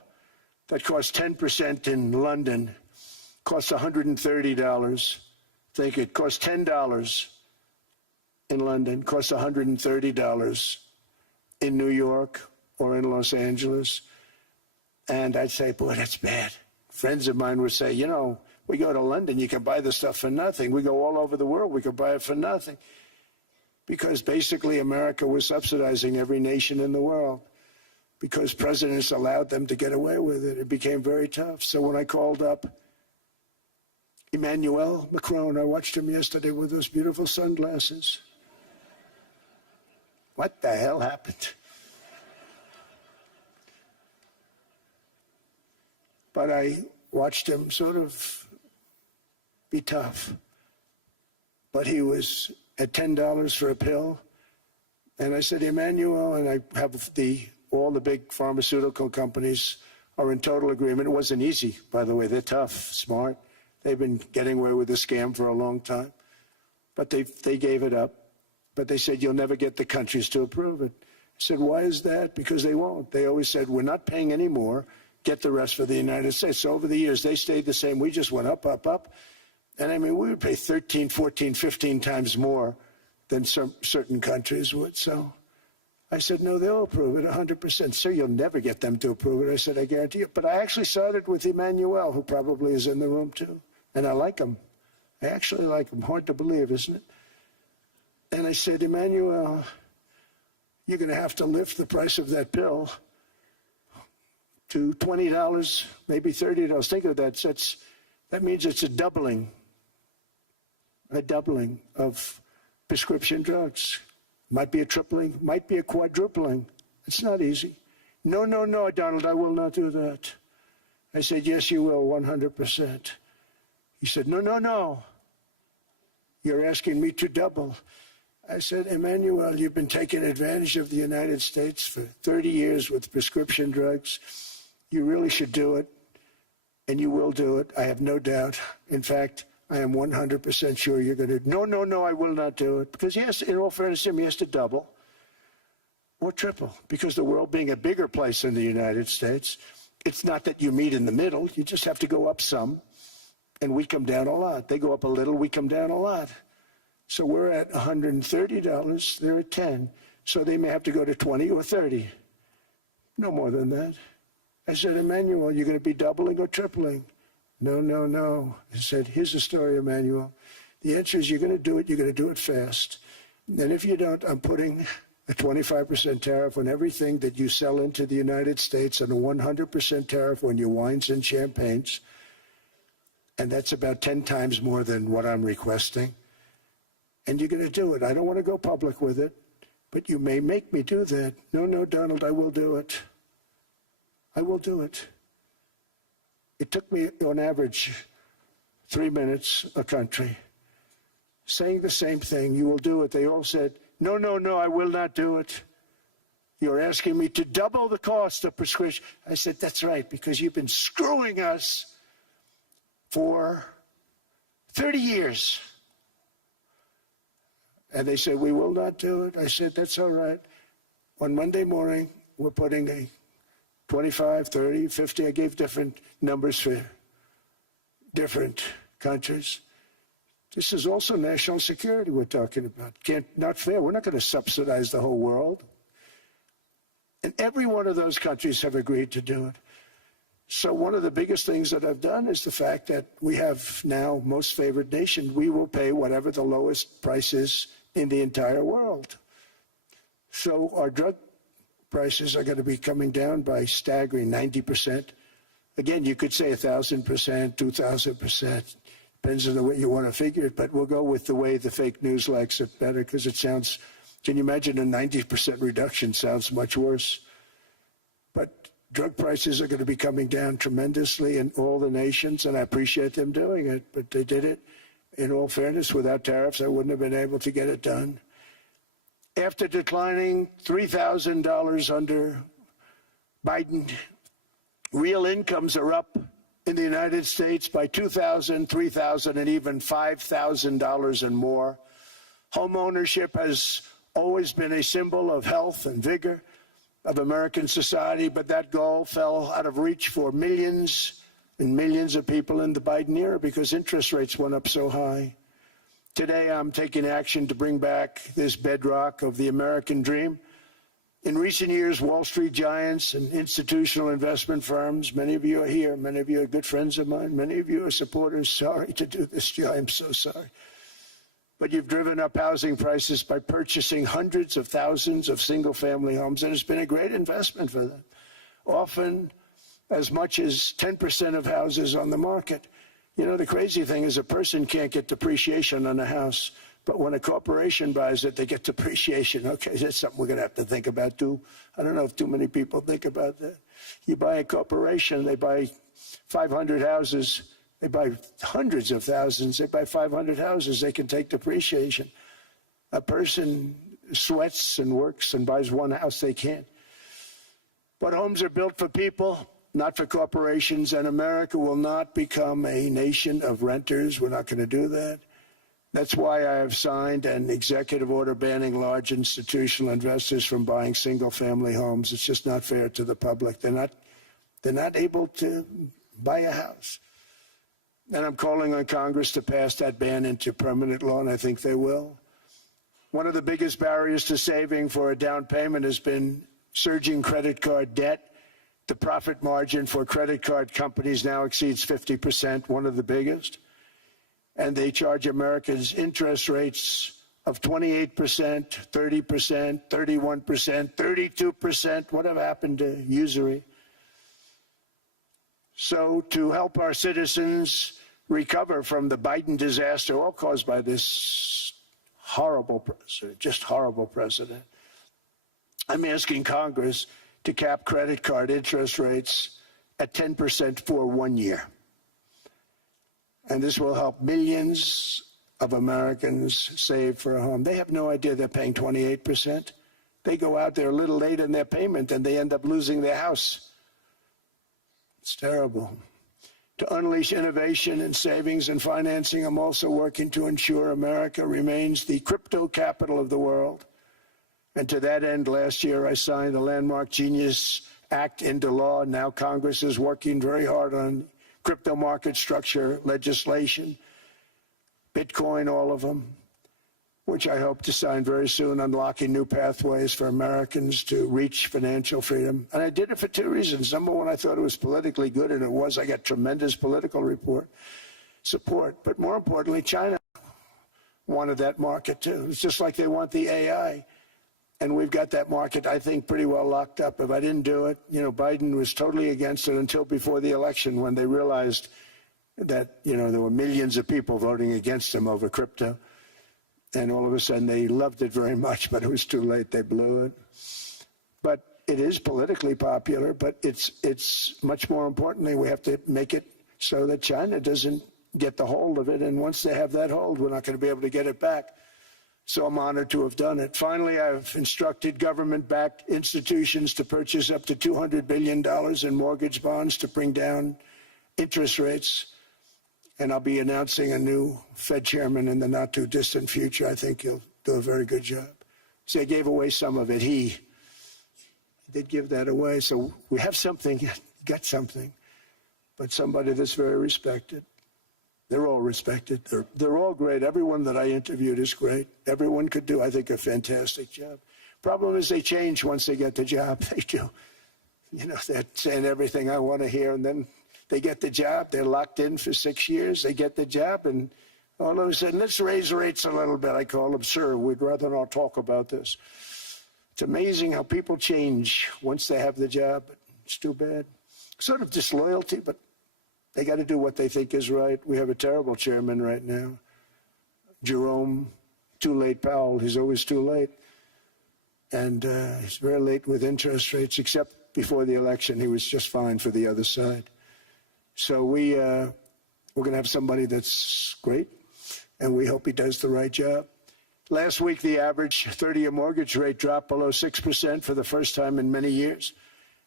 that costs 10% in London costs $130. Think it costs $10 in London, costs $130 in New York or in Los Angeles. And I'd say, boy, that's bad. Friends of mine would say, you know, we go to London, you can buy the stuff for nothing. We go all over the world, we could buy it for nothing. Because basically America was subsidizing every nation in the world, because presidents allowed them to get away with it. It became very tough. So when I called up Emmanuel Macron, I watched him yesterday with those beautiful sunglasses. What the hell happened? But I watched him sort of be tough. But he was at $10 for a pill. And I said, Emmanuel, and I have all the big pharmaceutical companies are in total agreement. It wasn't easy, by the way. They're tough, smart. They've been getting away with the scam for a long time. But they gave it up. But they said, you'll never get the countries to approve it. I said, why is that? Because they won't. They always said, we're not paying any more. Get the rest for the United States. So over the years, they stayed the same. We just went up, up, up. And I mean, we would pay 13, 14, 15 times more than some certain countries would. So I said, no, they'll approve it 100%. Sir, you'll never get them to approve it. I said, I guarantee you. But I actually started with Emmanuel, who probably is in the room too. And I like him. I actually like him. Hard to believe, isn't it? And I said, Emmanuel, you're going to have to lift the price of that pill to $20, maybe $30. Think of that. That means it's a doubling of prescription drugs. Might be a tripling, might be a quadrupling. It's not easy. No, no, no, Donald, I will not do that. I said, yes, you will, 100%. He said, no, no, no. You're asking me to double. I said, Emmanuel, you've been taking advantage of the United States for 30 years with prescription drugs. You really should do it, and you will do it. I have no doubt. In fact, I am 100% sure you're going to. No, no, no, I will not do it. Because yes, in all fairness to him, he has to double or triple. Because the world being a bigger place than the United States, it's not that you meet in the middle. You just have to go up some, and we come down a lot. They go up a little, we come down a lot. So we're at $130, they're at 10. So they may have to go to 20 or 30. No more than that. I said, Emmanuel, you're going to be doubling or tripling? No, no, no. I said, here's the story, Emmanuel. The answer is you're going to do it, you're going to do it fast. And if you don't, I'm putting a 25% tariff on everything that you sell into the United States and a 100% tariff on your wines and champagnes. And that's about 10 times more than what I'm requesting. And you're going to do it. I don't want to go public with it, but you may make me do that. No, no, Donald, I will do it. I will do it. It took me, on average, 3 minutes a country, saying the same thing. You will do it. They all said, no, no, no, I will not do it. You're asking me to double the cost of prescription. I said, that's right, because you've been screwing us for 30 years. And they said, we will not do it. I said, that's all right. On Monday morning, we're putting a 25, 30, 50. I gave different numbers for different countries. This is also national security we're talking about. Not fair. We're not going to subsidize the whole world. And every one of those countries have agreed to do it. So one of the biggest things that I've done is the fact that we have now most favored nation. We will pay whatever the lowest price is in the entire world. So our drug prices are going to be coming down by staggering 90%. Again, you could say 1,000%, 2,000%. Depends on the way you want to figure it, but we'll go with the way the fake news likes it better because it sounds, can you imagine a 90% reduction sounds much worse. But drug prices are going to be coming down tremendously in all the nations, and I appreciate them doing it, but they did it. In all fairness, without tariffs, I wouldn't have been able to get it done. After declining $3,000 under Biden, real incomes are up in the United States by $2,000, $3,000, and even $5,000 and more. Home ownership has always been a symbol of health and vigor of American society, but that goal fell out of reach for millions and millions of people in the Biden era because interest rates went up so high. Today, I'm taking action to bring back this bedrock of the American dream. In recent years, Wall Street giants and institutional investment firms, many of you are here, many of you are good friends of mine, many of you are supporters. Sorry to do this to you, I'm so sorry. But you've driven up housing prices by purchasing hundreds of thousands of single-family homes, and it's been a great investment for them. Often as much as 10% of houses on the market. You know, the crazy thing is a person can't get depreciation on a house, but when a corporation buys it, they get depreciation. Okay, that's something we're going to have to think about too. I don't know if too many people think about that. You buy a corporation, they buy 500 houses, they buy hundreds of thousands, they buy 500 houses, they can take depreciation. A person sweats and works and buys one house, they can't. But homes are built for people, not for corporations, and America will not become a nation of renters. We're not going to do that. That's why I have signed an executive order banning large institutional investors from buying single-family homes. It's just not fair to the public. They're not able to buy a house. And I'm calling on Congress to pass that ban into permanent law, and I think they will. One of the biggest barriers to saving for a down payment has been surging credit card debt. The profit margin for credit card companies now exceeds 50%, one of the biggest. And they charge Americans interest rates of 28%, 30%, 31%, 32%. Whatever happened to usury? So to help our citizens recover from the Biden disaster, all caused by this horrible president, just horrible president, I'm asking Congress to cap credit card interest rates at 10% for 1 year. and this will help millions of Americans save for a home. They have no idea they're paying 28%. They go out there a little late in their payment and they end up losing their house. It's terrible. To unleash innovation in savings and financing, I'm also working to ensure America remains the crypto capital of the world. And to that end, last year I signed the landmark Genius Act into law. Now Congress is working very hard on crypto market structure legislation, Bitcoin, all of them, which I hope to sign very soon, unlocking new pathways for Americans to reach financial freedom. And I did it for two reasons. Number one, I thought it was politically good, and it was. I got tremendous political support. But more importantly, China wanted that market too. It's just like they want the AI. And we've got that market, I think, pretty well locked up. If I didn't do it, Biden was totally against it until before the election, when they realized that, there were millions of people voting against him over crypto. And all of a sudden they loved it very much, but it was too late. They blew it. But it is politically popular, but it's much more importantly, we have to make it so that China doesn't get the hold of it. And once they have that hold, we're not going to be able to get it back. So I'm honored to have done it. Finally, I've instructed government-backed institutions to purchase up to $200 billion in mortgage bonds to bring down interest rates. And I'll be announcing a new Fed chairman in the not-too-distant future. I think he'll do a very good job. See, I gave away some of it. He did give that away. So we have something, got something, but somebody that's very respected. They're all respected. They're all great. Everyone that I interviewed is great. Everyone could do, I think, a fantastic job. Problem is they change once they get the job. They do. They're saying everything I want to hear, and then they get the job. They're locked in for 6 years. They get the job, and all of a sudden, let's raise rates a little bit. I call them, sir, we'd rather not talk about this. It's amazing how people change once they have the job. It's too bad. Sort of disloyalty, but they got to do what they think is right. We have a terrible chairman right now. Jerome, too late Powell. He's always too late. And he's very late with interest rates, except before the election. He was just fine for the other side. So we're going to have somebody that's great, and we hope he does the right job. Last week, the average 30-year mortgage rate dropped below 6% for the first time in many years.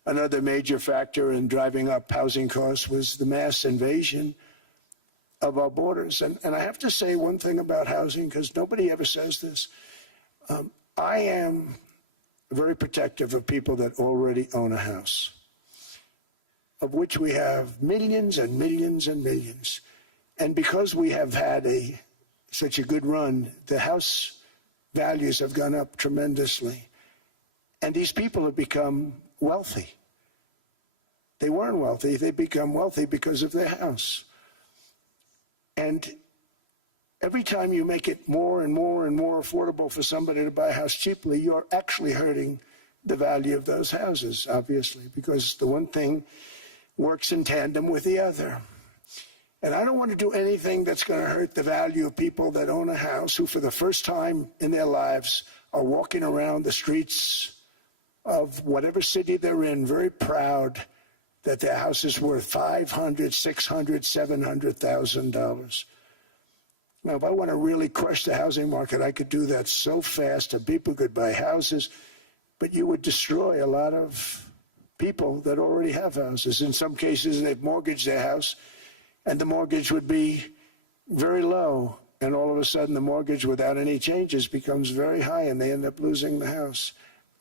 Another major factor in driving up housing costs was the mass invasion of our borders. And I have to say one thing about housing, because nobody ever says this. I am very protective of people that already own a house, of which we have millions and millions and millions. And because we have had such a good run, the house values have gone up tremendously. And these people have become wealthy. They weren't wealthy. They become wealthy because of their house. And every time you make it more and more and more affordable for somebody to buy a house cheaply, you're actually hurting the value of those houses, obviously, because the one thing works in tandem with the other. And I don't want to do anything that's going to hurt the value of people that own a house, who for the first time in their lives are walking around the streets of whatever city they're in, very proud that their house is worth $500,000, $600,000, $700,000. Now, if I want to really crush the housing market, I could do that so fast and people could buy houses, but you would destroy a lot of people that already have houses. In some cases, they've mortgaged their house, and the mortgage would be very low, and all of a sudden the mortgage without any changes becomes very high, and they end up losing the house.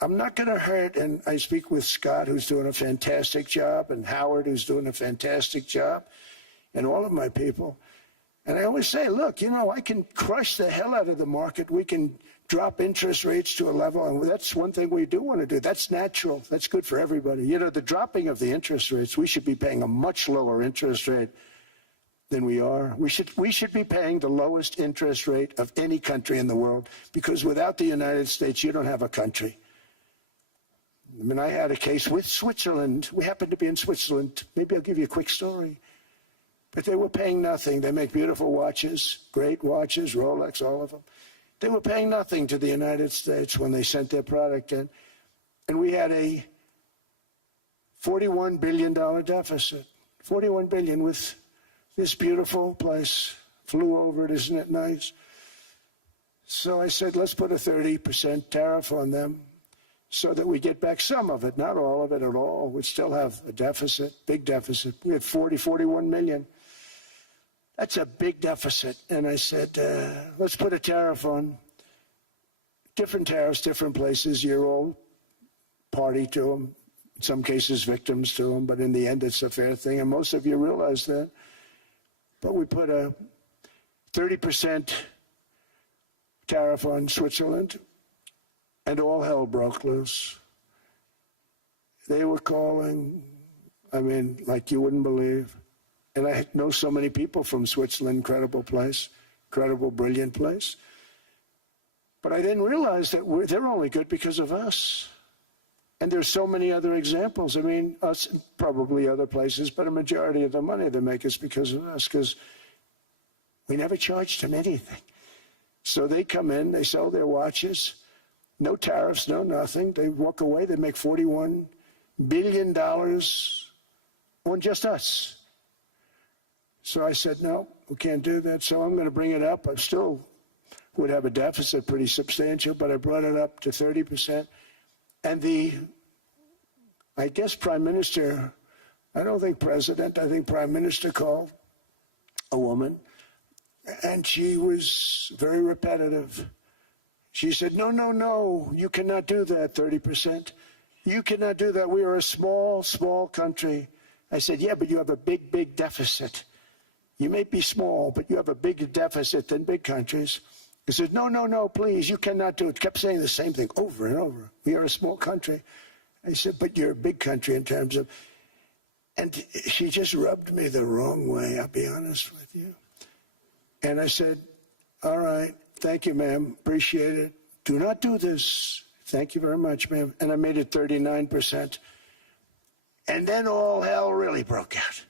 I'm not going to hurt, and I speak with Scott, who's doing a fantastic job, and Howard, who's doing a fantastic job, and all of my people. And I always say, look, I can crush the hell out of the market. We can drop interest rates to a level, and that's one thing we do want to do. That's natural. That's good for everybody. The dropping of the interest rates, we should be paying a much lower interest rate than we are. We should be paying the lowest interest rate of any country in the world, because without the United States, you don't have a country. I mean, I had a case with Switzerland. We happened to be in Switzerland. Maybe I'll give you a quick story. But they were paying nothing. They make beautiful watches, great watches, Rolex, all of them. They were paying nothing to the United States when they sent their product in. And we had a $41 billion deficit. $41 billion with this beautiful place. Flew over it, isn't it nice? So I said, let's put a 30% tariff on them so that we get back some of it, not all of it at all. We'd still have a deficit, big deficit. We had 41 million. That's a big deficit. And I said, let's put a tariff on. Different tariffs, different places. You're all party to them. In some cases, victims to them. But in the end, it's a fair thing. And most of you realize that. But we put a 30% tariff on Switzerland, and all hell broke loose. They were calling, like you wouldn't believe. And I know so many people from Switzerland, incredible place, incredible, brilliant place. But I didn't realize that they're only good because of us. And there's so many other examples. Us and probably other places, but a majority of the money they make is because of us, because we never charged them anything. So they come in, they sell their watches, no tariffs, no nothing. They walk away, they make $41 billion on just us. So I said, no, we can't do that. So I'm going to bring it up. I still would have a deficit pretty substantial, but I brought it up to 30%. And I guess Prime Minister, I don't think President, I think Prime Minister called a woman, and she was very repetitive. She said, no, you cannot do that, 30%. You cannot do that. We are a small, small country. I said, yeah, but you have a big, big deficit. You may be small, but you have a bigger deficit than big countries. He said, no, please, you cannot do it. Kept saying the same thing over and over. We are a small country. I said, but you're a big country in terms of... And she just rubbed me the wrong way, I'll be honest with you. And I said, all right, thank you, ma'am, appreciate it. Do not do this. Thank you very much, ma'am. And I made it 39%. And then all hell really broke out.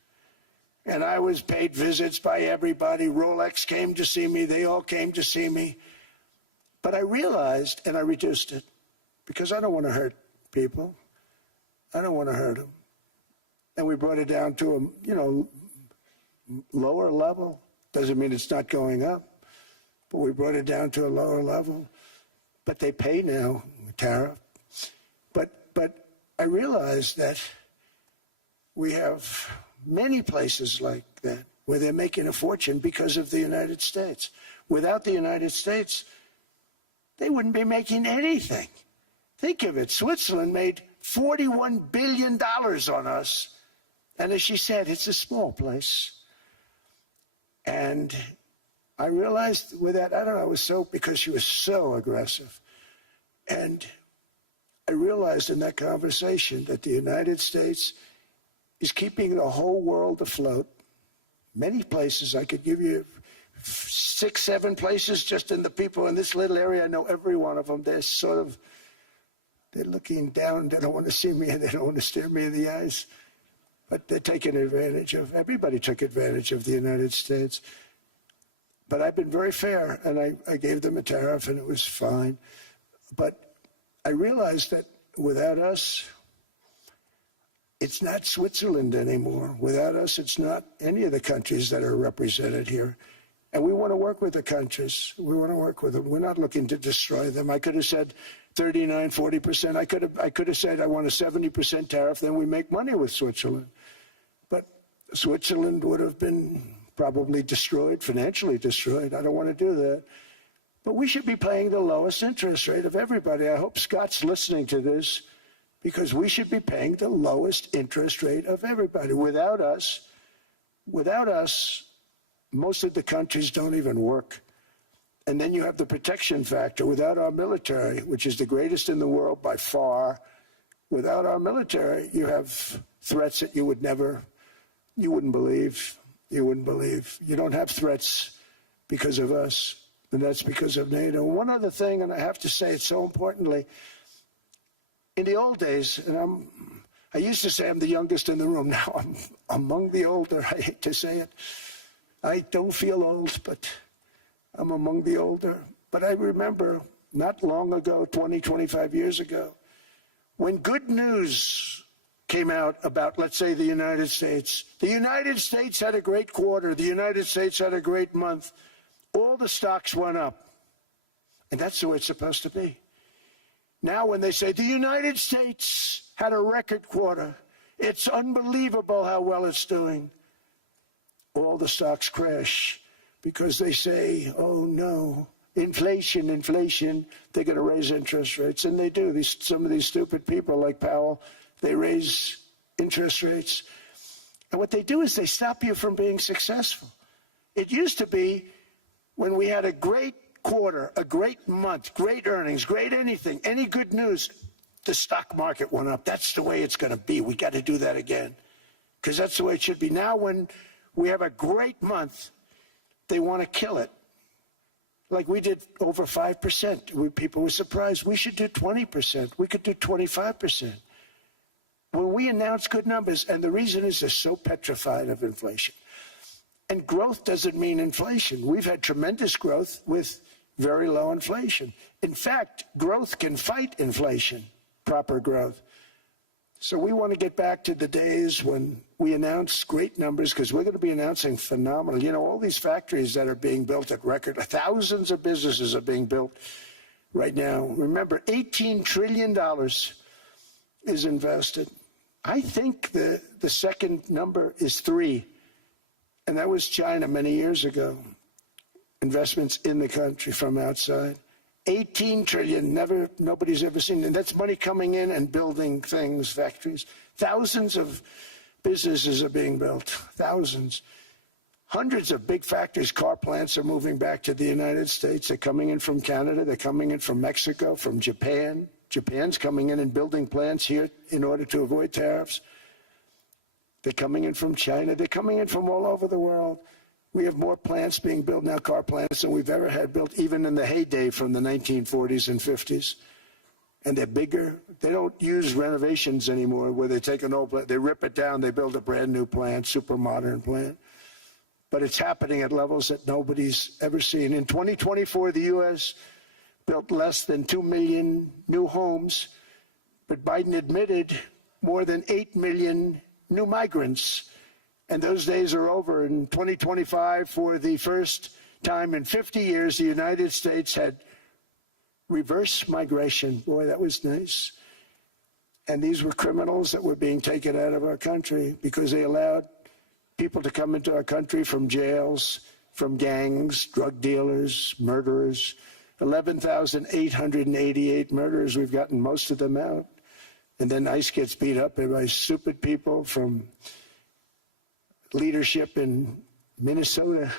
And I was paid visits by everybody. Rolex came to see me. They all came to see me. But I realized, and I reduced it, because I don't want to hurt people. I don't want to hurt them. And we brought it down to a, lower level. Doesn't mean it's not going up. But we brought it down to a lower level. But they pay now, tariff. But I realized that we have many places like that where they're making a fortune because of the United States. Without the United States, they wouldn't be making anything. Think of it. Switzerland made $41 billion on us. And as she said, it's a small place. And I realized with that, I don't know, it was so, because she was so aggressive. And I realized in that conversation that the United States is keeping the whole world afloat. Many places, I could give you 6, 7 places just in the people in this little area. I know every one of them. They're looking down. They don't want to see me, and they don't want to stare me in the eyes. But they're taking advantage of, everybody took advantage of the United States. But I've been very fair, and I gave them a tariff, and it was fine. But I realized that without us, it's not Switzerland anymore. Without us, it's not any of the countries that are represented here. And we want to work with the countries. We want to work with them. We're not looking to destroy them. I could have said 39, 40%. I could have said I want a 70% tariff, then we make money with Switzerland. But Switzerland would have been probably destroyed, financially destroyed. I don't want to do that. But we should be paying the lowest interest rate of everybody. I hope Scott's listening to this, because we should be paying the lowest interest rate of everybody. Without us, most of the countries don't even work. And then you have the protection factor. Without our military, which is the greatest in the world by far, without our military, you have threats that you wouldn't believe. You wouldn't believe. You don't have threats because of us, and that's because of NATO. One other thing, and I have to say it so importantly, in the old days, and I used to say I'm the youngest in the room. Now I'm among the older. I hate to say it. I don't feel old, but I'm among the older. But I remember not long ago, 20, 25 years ago, when good news came out about, let's say, the United States. The United States had a great quarter. The United States had a great month. All the stocks went up. And that's the way it's supposed to be. Now when they say the United States had a record quarter, it's unbelievable how well it's doing, all the stocks crash because they say, oh no, inflation, they're going to raise interest rates. And they do. Some of these stupid people like Powell, they raise interest rates. And what they do is they stop you from being successful. It used to be when we had a great quarter, a great month, great earnings, great anything, any good news, the stock market went up. That's the way it's going to be. We got to do that again because that's the way it should be. Now when we have a great month, they want to kill it. Like we did over 5%. People were surprised. We should do 20%. We could do 25%. When we announce good numbers, and the reason is they're so petrified of inflation. And growth doesn't mean inflation. We've had tremendous growth with very low inflation. In fact, growth can fight inflation, proper growth. So we want to get back to the days when we announce great numbers because we're going to be announcing phenomenal. You know, all these factories that are being built at record, thousands of businesses are being built right now. Remember, $18 trillion is invested. I think the second number is 3. And that was China many years ago. Investments in the country from outside. 18 trillion, nobody's ever seen. And that's money coming in and building things, factories. Thousands of businesses are being built, thousands. Hundreds of big factories, car plants are moving back to the United States. They're coming in from Canada, they're coming in from Mexico, from Japan. Japan's coming in and building plants here in order to avoid tariffs. They're coming in from China. They're coming in from all over the world. We have more plants being built now, car plants, than we've ever had built, even in the heyday from the 1940s and 50s. And they're bigger. They don't use renovations anymore where they take an old plant, they rip it down, they build a brand new plant, super modern plant. But it's happening at levels that nobody's ever seen. In 2024, the U.S. built less than 2 million new homes, but Biden admitted more than 8 million new migrants. And those days are over. In 2025, for the first time in 50 years, the United States had reverse migration. Boy, that was nice. And these were criminals that were being taken out of our country because they allowed people to come into our country from jails, from gangs, drug dealers, murderers. 11,888 murderers. We've gotten most of them out. And then ICE gets beat up by stupid people from leadership in Minnesota.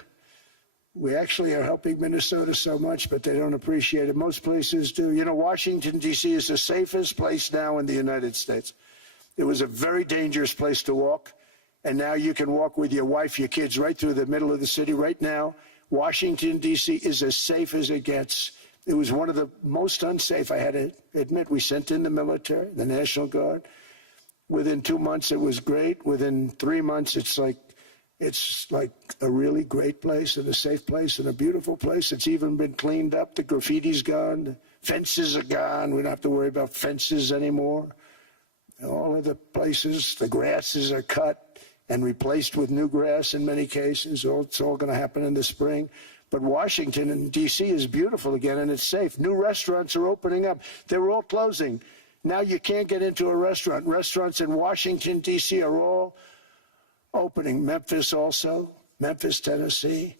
We actually are helping Minnesota so much, but they don't appreciate it. Most places do. You know, Washington, D.C. is the safest place now in the United States. It was a very dangerous place to walk, and now you can walk with your wife, your kids, right through the middle of the city. Right now, Washington, D.C. is as safe as it gets. It was one of the most unsafe, I had to admit. We sent in the military, the National Guard. Within 2 months, it was great. Within 3 months, it's like a really great place and a safe place and a beautiful place. It's even been cleaned up. The graffiti's gone. The fences are gone. We don't have to worry about fences anymore. All of the places, the grasses are cut and replaced with new grass in many cases. It's all going to happen in the spring. But Washington and D.C. is beautiful again, and it's safe. New restaurants are opening up. They were all closing. Now you can't get into a restaurant. Restaurants in Washington, D.C. are all opening. Memphis also, Memphis, Tennessee,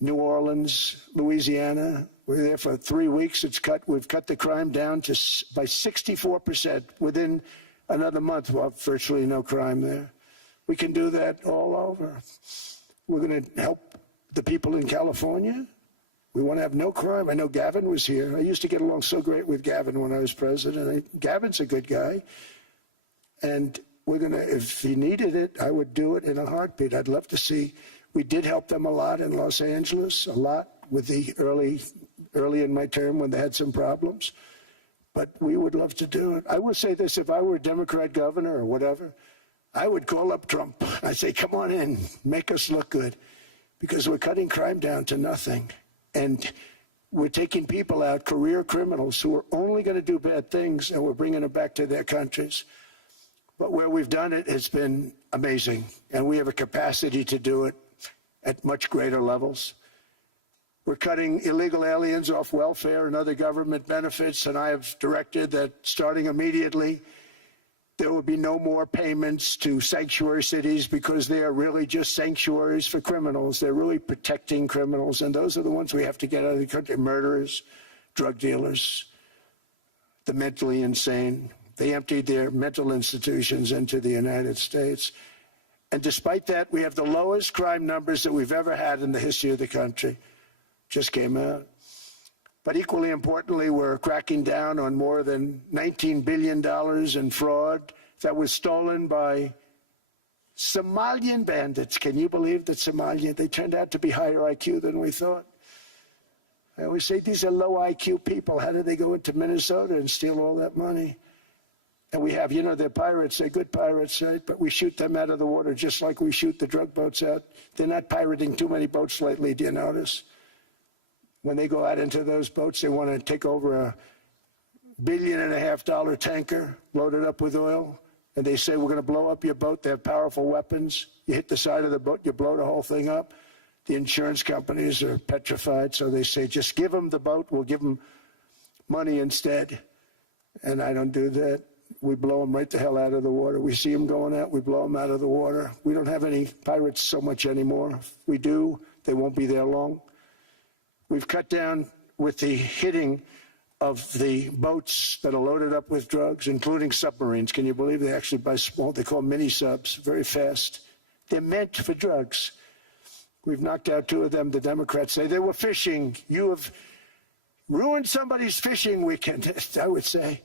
New Orleans, Louisiana. We're there for 3 weeks. We've cut the crime down by 64%. Within another month, we'll have virtually no crime there. We can do that all over. We're going to help the people in California. We want to have no crime. I know Gavin was here. I used to get along so great with Gavin when I was president. Gavin's a good guy. And we're going to, if he needed it, I would do it in a heartbeat. I'd love to see. We did help them a lot in Los Angeles, a lot with the early in my term when they had some problems. But we would love to do it. I will say this, if I were a Democrat governor or whatever, I would call up Trump. I'd say, come on in, make us look good. Because we're cutting crime down to nothing. And we're taking people out, career criminals, who are only going to do bad things, and we're bringing them back to their countries. But where we've done it, it's been amazing. And we have a capacity to do it at much greater levels. We're cutting illegal aliens off welfare and other government benefits, and I have directed that starting immediately, there will be no more payments to sanctuary cities because they are really just sanctuaries for criminals. They're really protecting criminals, and those are the ones we have to get out of the country: murderers, drug dealers, the mentally insane. They emptied their mental institutions into the United States. And despite that, we have the lowest crime numbers that we've ever had in the history of the country. Just came out. But equally importantly, we're cracking down on more than $19 billion in fraud that was stolen by Somalian bandits. Can you believe that Somalia, they turned out to be higher IQ than we thought? I always say these are low IQ people. How did they go into Minnesota and steal all that money? And we have, they're pirates, they're good pirates, right? But we shoot them out of the water just like we shoot the drug boats out. They're not pirating too many boats lately, do you notice? When they go out into those boats, they want to take over $1.5 billion tanker loaded up with oil, and they say, we're going to blow up your boat. They have powerful weapons. You hit the side of the boat, you blow the whole thing up. The insurance companies are petrified, so they say, just give them the boat, we'll give them money instead. And I don't do that. We blow them right the hell out of the water. We see them going out, we blow them out of the water. We don't have any pirates so much anymore. If we do, they won't be there long. We've cut down with the hitting of the boats that are loaded up with drugs, including submarines. Can you believe they actually buy small, they call mini subs, very fast. They're meant for drugs. We've knocked out 2 of them. The Democrats say they were fishing. You have ruined somebody's fishing weekend, I would say.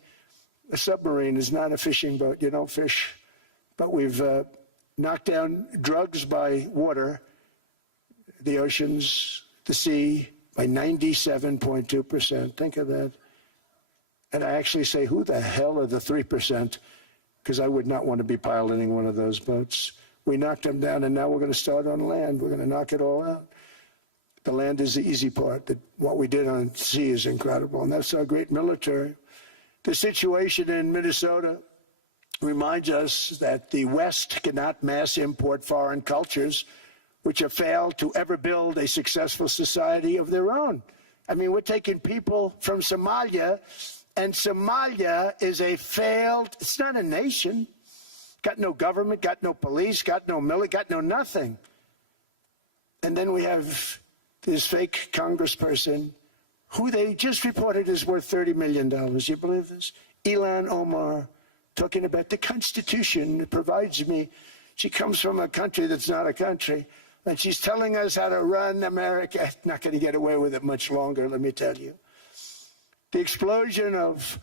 A submarine is not a fishing boat. You don't fish. But we've knocked down drugs by water, the oceans, the sea, by 97.2%. Think of that. And I actually say, who the hell are the 3%? Because I would not want to be piloting one of those boats. We knocked them down, and now we're going to start on land. We're going to knock it all out. The land is the easy part. What we did on sea is incredible, and that's our great military. The situation in Minnesota reminds us that the West cannot mass import foreign cultures which have failed to ever build a successful society of their own. I mean, we're taking people from Somalia, and Somalia is a failed, it's not a nation. Got no government, got no police, got no military, got no nothing. And then we have this fake congressperson who they just reported is worth $30 million. You believe this? Ilhan Omar, talking about the Constitution. It provides me. She comes from a country that's not a country, and she's telling us how to run America. Not going to get away with it much longer, let me tell you. The explosion of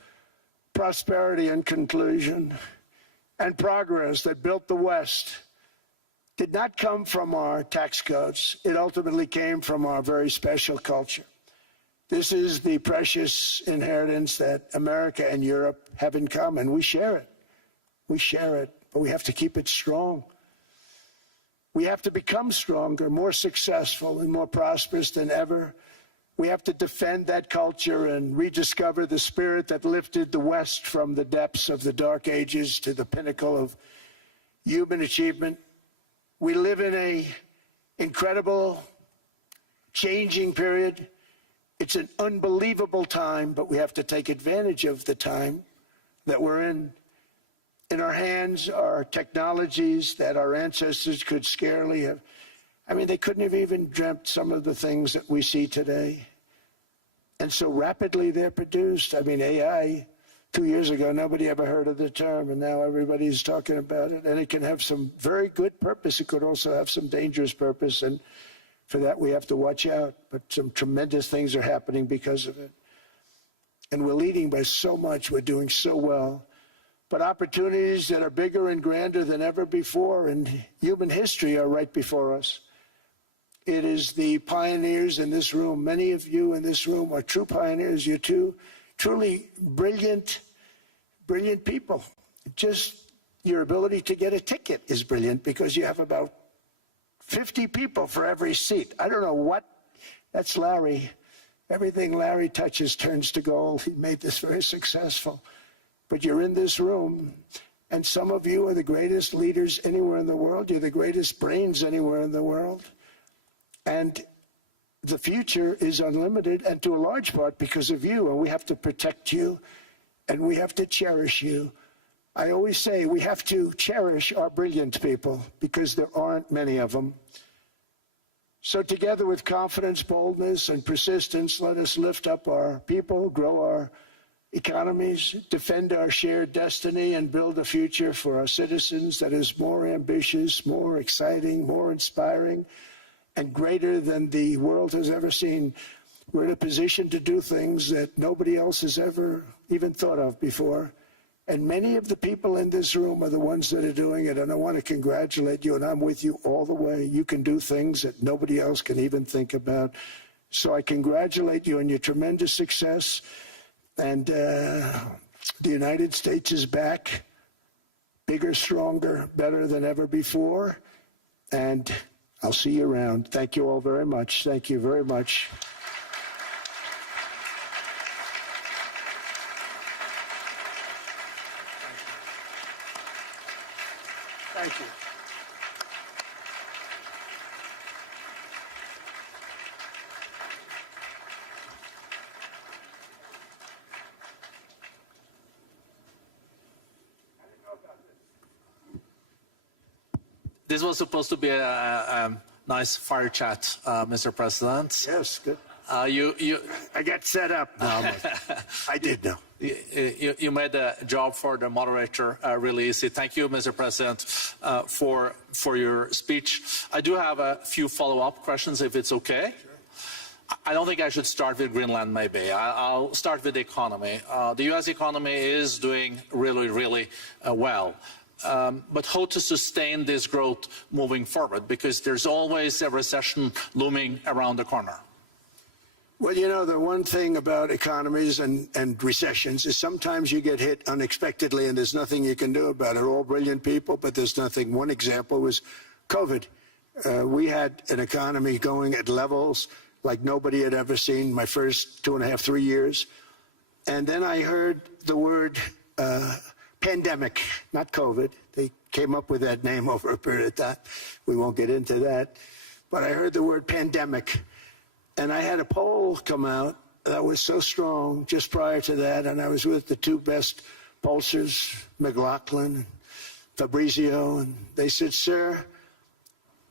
prosperity and conclusion and progress that built the West did not come from our tax codes. It ultimately came from our very special culture. This is the precious inheritance that America and Europe have in common. We share it. We share it, but we have to keep it strong. We have to become stronger, more successful, and more prosperous than ever. We have to defend that culture and rediscover the spirit that lifted the West from the depths of the Dark Ages to the pinnacle of human achievement. We live in an incredible, changing period. It's an unbelievable time, but we have to take advantage of the time that we're in. In our hands are technologies that our ancestors could scarcely have. I mean, they couldn't have even dreamt some of the things that we see today. And so rapidly they're produced. I mean, AI, 2 years ago, nobody ever heard of the term, and now everybody's talking about it. And it can have some very good purpose. It could also have some dangerous purpose, and for that we have to watch out. But some tremendous things are happening because of it. And we're leading by so much. We're doing so well. But opportunities that are bigger and grander than ever before in human history are right before us. It is the pioneers in this room. Many of you in this room are true pioneers. You're truly brilliant people. Just your ability to get a ticket is brilliant because you have about 50 people for every seat. I don't know what. That's Larry. Everything Larry touches turns to gold. He made this very successful. But you're in this room, And some of you are the greatest leaders anywhere in the world. You're the greatest brains anywhere in the world. And the future is unlimited, and to a large part because of you. And we have to protect you, and we have to cherish you. I always say we have to cherish our brilliant people because there aren't many of them. So together with confidence, boldness, and persistence, let us lift up our people, grow our economies, defend our shared destiny, and build a future for our citizens that is more ambitious, more exciting, more inspiring, and greater than the world has ever seen. We're in a position to do things that nobody else has ever even thought of before. And many of the people in this room are the ones that are doing it. And I want to congratulate you, and I'm with you all the way. You can do things that nobody else can even think about. So I congratulate you on your tremendous success. And the United States is back, bigger, stronger, better than ever before. And I'll see you around. Thank you all very much. Thank you very much. Thank you. This was supposed to be a nice fire chat, Mr. President. Yes, good. You I got set up. No, I did know. You made the job for the moderator really easy. Thank you, Mr. President, for your speech. I do have a few follow-up questions, if it's okay. Sure. I don't think I should start with Greenland, maybe. I'll start with the economy. The U.S. economy is doing really, really well. But how to sustain this growth moving forward? Because there's always a recession looming around the corner. Well, you know, the one thing about economies and recessions is sometimes you get hit unexpectedly and there's nothing you can do about it. All brilliant people, but there's nothing. One example was COVID. We had an economy going at levels like nobody had ever seen my first 2.5, 3 years. And then I heard the word pandemic, not COVID. They came up with that name over a period of time. We won't get into that. But I heard the word pandemic. And I had a poll come out that was so strong just prior to that, and I was with the two best pollsters, McLaughlin and Fabrizio, and they said, sir,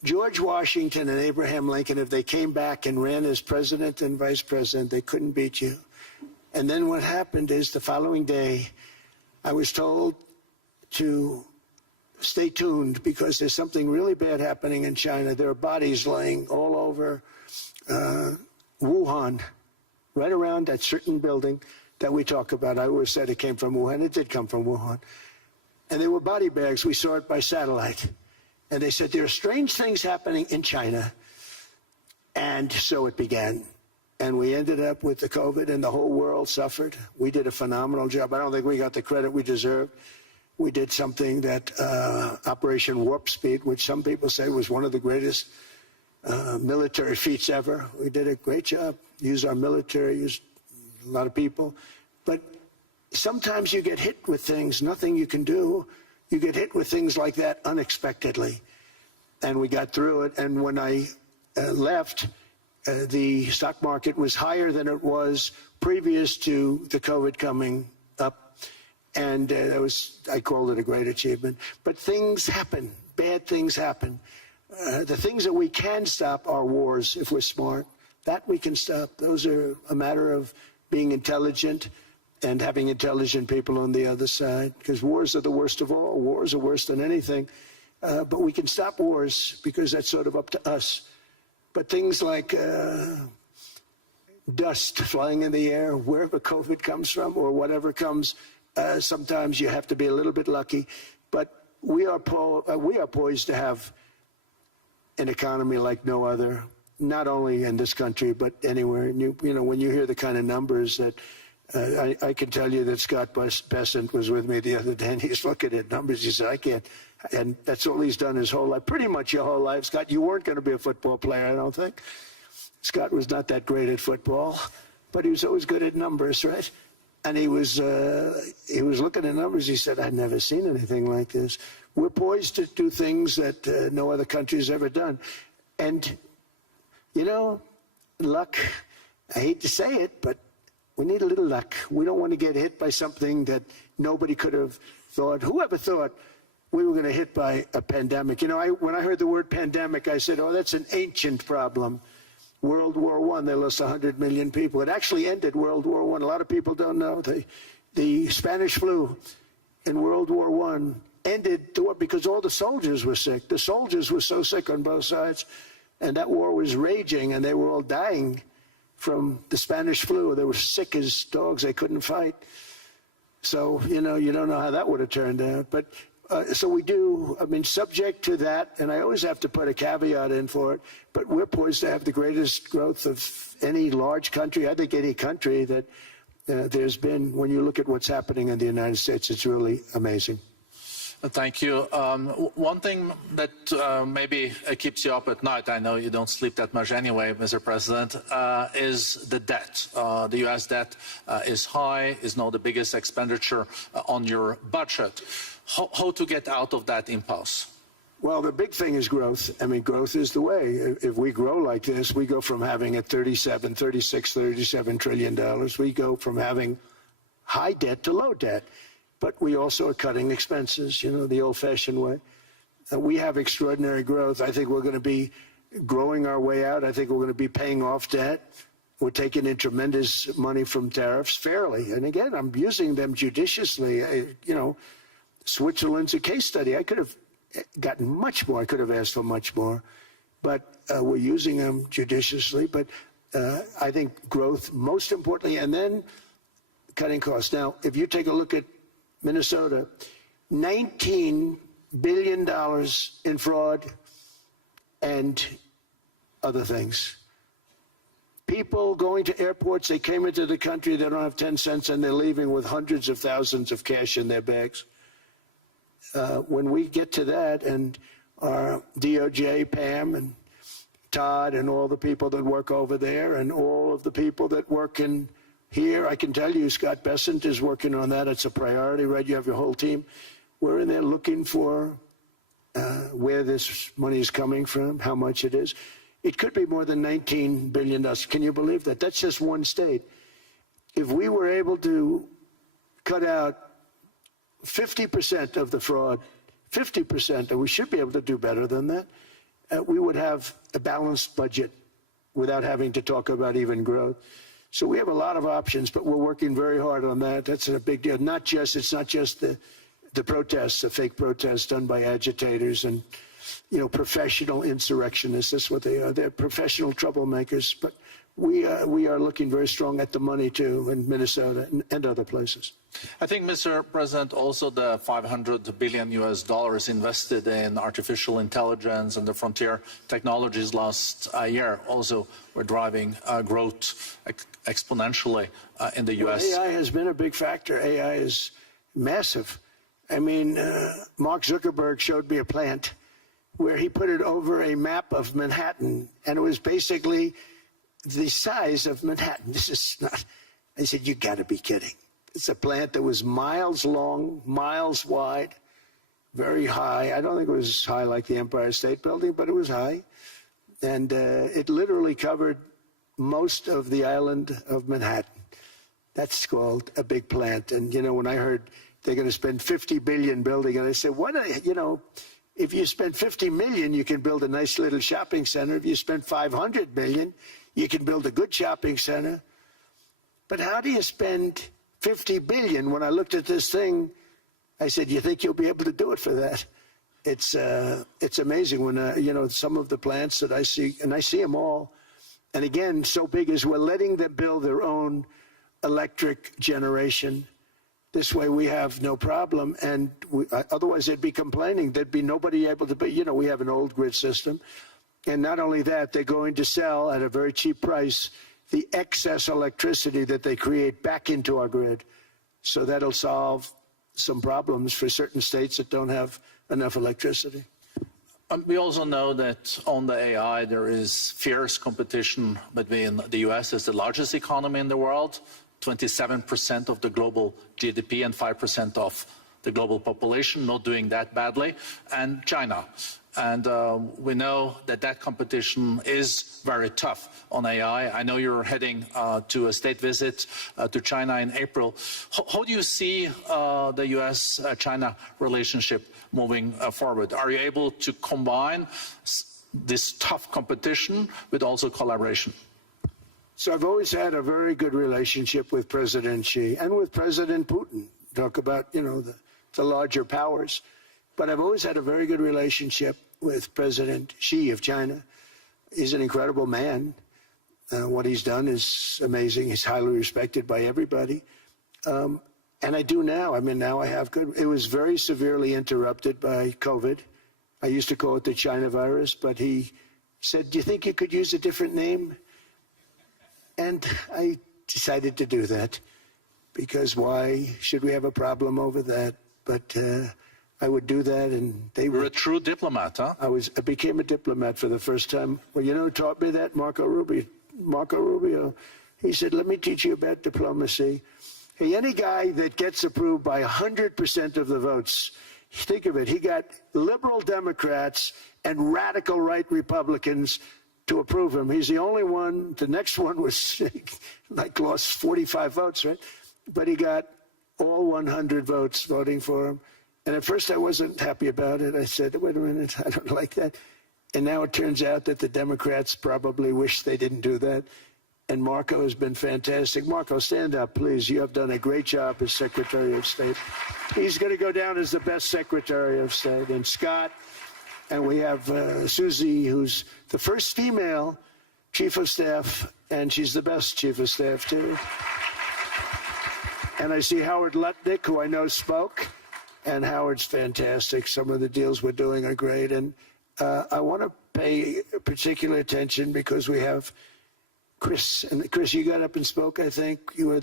George Washington and Abraham Lincoln, if they came back and ran as president and vice president, they couldn't beat you. And then what happened is the following day, I was told to stay tuned because there's something really bad happening in China. There are bodies laying all over Wuhan, right around that certain building that we talk about. I always said it came from Wuhan. It did come from Wuhan. And there were body bags. We saw it by satellite. And they said, there are strange things happening in China. And so it began. And we ended up with the COVID, and the whole world suffered. We did a phenomenal job. I don't think we got the credit we deserved. We did something that Operation Warp Speed, which some people say was one of the greatest military feats ever. We did a great job. Used our military, used a lot of people. But sometimes you get hit with things, nothing you can do. You get hit with things like that unexpectedly. And we got through it. And when I left, the stock market was higher than it was previous to the COVID coming up. And that was, I called it a great achievement. But things happen. Bad things happen. The things that we can stop are wars if we're smart. That we can stop. Those are a matter of being intelligent and having intelligent people on the other side. Because wars are the worst of all. Wars are worse than anything. But we can stop wars because that's sort of up to us. But things like dust flying in the air, wherever COVID comes from or whatever comes, sometimes you have to be a little bit lucky. But we are poised to have an economy like no other, not only in this country, but anywhere. And you know, when you hear the kind of numbers that I can tell you that Scott Bessent was with me the other day, and he's looking at numbers. He said, I can't. And that's all he's done his whole life, pretty much your whole life. Scott, you weren't going to be a football player, I don't think. Scott was not that great at football, but he was always good at numbers, right? And he was looking at numbers. He said, "I've never seen anything like this." We're poised to do things that no other country has ever done. And, you know, luck, I hate to say it, but we need a little luck. We don't want to get hit by something that nobody could have thought. Whoever thought we were going to hit by a pandemic? You know, when I heard the word pandemic, I said, oh, that's an ancient problem. World War I, they lost 100 million people. It actually ended World War I. A lot of people don't know. The Spanish flu in World War I ended the war because all the soldiers were sick. The soldiers were so sick on both sides, and that war was raging, and they were all dying from the Spanish flu. They were sick as dogs. They couldn't fight. So, you know, you don't know how that would have turned out. But so we do, I mean, subject to that, and I always have to put a caveat in for it, but we're poised to have the greatest growth of any large country, I think any country that there's been. When you look at what's happening in the United States, it's really amazing. Thank you. One thing that maybe keeps you up at night, I know you don't sleep that much anyway, Mr. President, is the debt. The U.S. debt is high, is now the biggest expenditure on your budget. How to get out of that impasse? Well, the big thing is growth. I mean, growth is the way. If we grow like this, we go from having a $37 trillion. We go from having high debt to low debt. But we also are cutting expenses, you know, the old-fashioned way. We have extraordinary growth. I think we're going to be growing our way out. I think we're going to be paying off debt. We're taking in tremendous money from tariffs fairly. And again, I'm using them judiciously. You know, Switzerland's a case study. I could have gotten much more. I could have asked for much more. But we're using them judiciously. But I think growth, most importantly, and then cutting costs. Now, if you take a look at Minnesota, $19 billion in fraud and other things. People going to airports, they came into the country, they don't have 10 cents, and they're leaving with hundreds of thousands of cash in their bags. When we get to that, and our DOJ, Pam, and Todd, and all the people that work over there, and all of the people that work in here, I can tell you, Scott Bessent is working on that. It's a priority, right? You have your whole team. We're in there looking for where this money is coming from, how much it is. It could be more than $19 billion. Can you believe that? That's just one state. If we were able to cut out 50% of the fraud, 50%, and we should be able to do better than that, we would have a balanced budget without having to talk about even growth. So we have a lot of options, but we're working very hard on that. That's a big deal. It's not just the protests, the fake protests done by agitators and, you know, professional insurrectionists. That's what they are. They're professional troublemakers. But we are looking very strong at the money too in Minnesota and other places. I think, Mr. President, also the $500 billion invested in artificial intelligence and the frontier technologies last year also were driving growth exponentially in the U.S. Well, AI has been a big factor. AI is massive. I mean, Mark Zuckerberg showed me a plant where he put it over a map of Manhattan, and it was basically the size of Manhattan. This is not, I said, you got to be kidding. It's a plant that was miles long, miles wide, very high. I don't think it was as high like the Empire State Building, but it was high. And it literally covered most of the island of Manhattan. That's called a big plant. And, you know, when I heard they're going to spend $50 billion building, and I said, what, you know, if you spend $50 million, you can build a nice little shopping center. If you spend $500 million, you can build a good shopping center. But how do you spend $50 billion? When I looked at this thing, I said, you think you'll be able to do it for that? It's amazing when, you know, some of the plants that I see, and I see them all. And again, so big as we're letting them build their own electric generation. This way we have no problem. And otherwise they'd be complaining. There'd be nobody able to be, you know, we have an old grid system. And not only that, they're going to sell at a very cheap price the excess electricity that they create back into our grid. So that'll solve some problems for certain states that don't have enough electricity. We also know that on the AI, there is fierce competition between the U.S. as the largest economy in the world 27% of the global GDP and 5% of the global population, not doing that badly, and China. And we know that that competition is very tough on AI. I know you're heading to a state visit to China in April. How do you see the US-China relationship moving forward? Are you able to combine this tough competition with also collaboration? So I've always had a very good relationship with President Xi and with President Putin. Talk about, you know, the larger powers. But I've always had a very good relationship with President Xi of China. He's an incredible man. What he's done is amazing. He's highly respected by everybody. And I do now. I mean, now I have good. It was very severely interrupted by COVID. I used to call it the China virus, but he said, "Do you think you could use a different name?" And I decided to do that, because why should we have a problem over that? But I would do that, and they were... You're a true diplomat, huh? I became a diplomat for the first time. Well, you know who taught me that? Marco Rubio. He said, "Let me teach you about diplomacy." Hey, any guy that gets approved by 100% of the votes, think of it, he got liberal Democrats and radical right Republicans to approve him. He's the only one. The next one was like lost 45 votes, right? But he got all 100 votes voting for him. And at first I wasn't happy about it. I said, wait a minute, I don't like that. And now it turns out that the Democrats probably wish they didn't do that. And Marco has been fantastic. Marco, stand up, please. You have done a great job as Secretary of State. He's going to go down as the best Secretary of State. And Scott, and we have Susie, who's the first female Chief of Staff, and she's the best Chief of Staff, too. And I see Howard Lutnick, who I know spoke, and Howard's fantastic. Some of the deals we're doing are great. And I want to pay particular attention because we have Chris. And Chris, you got up and spoke, I think.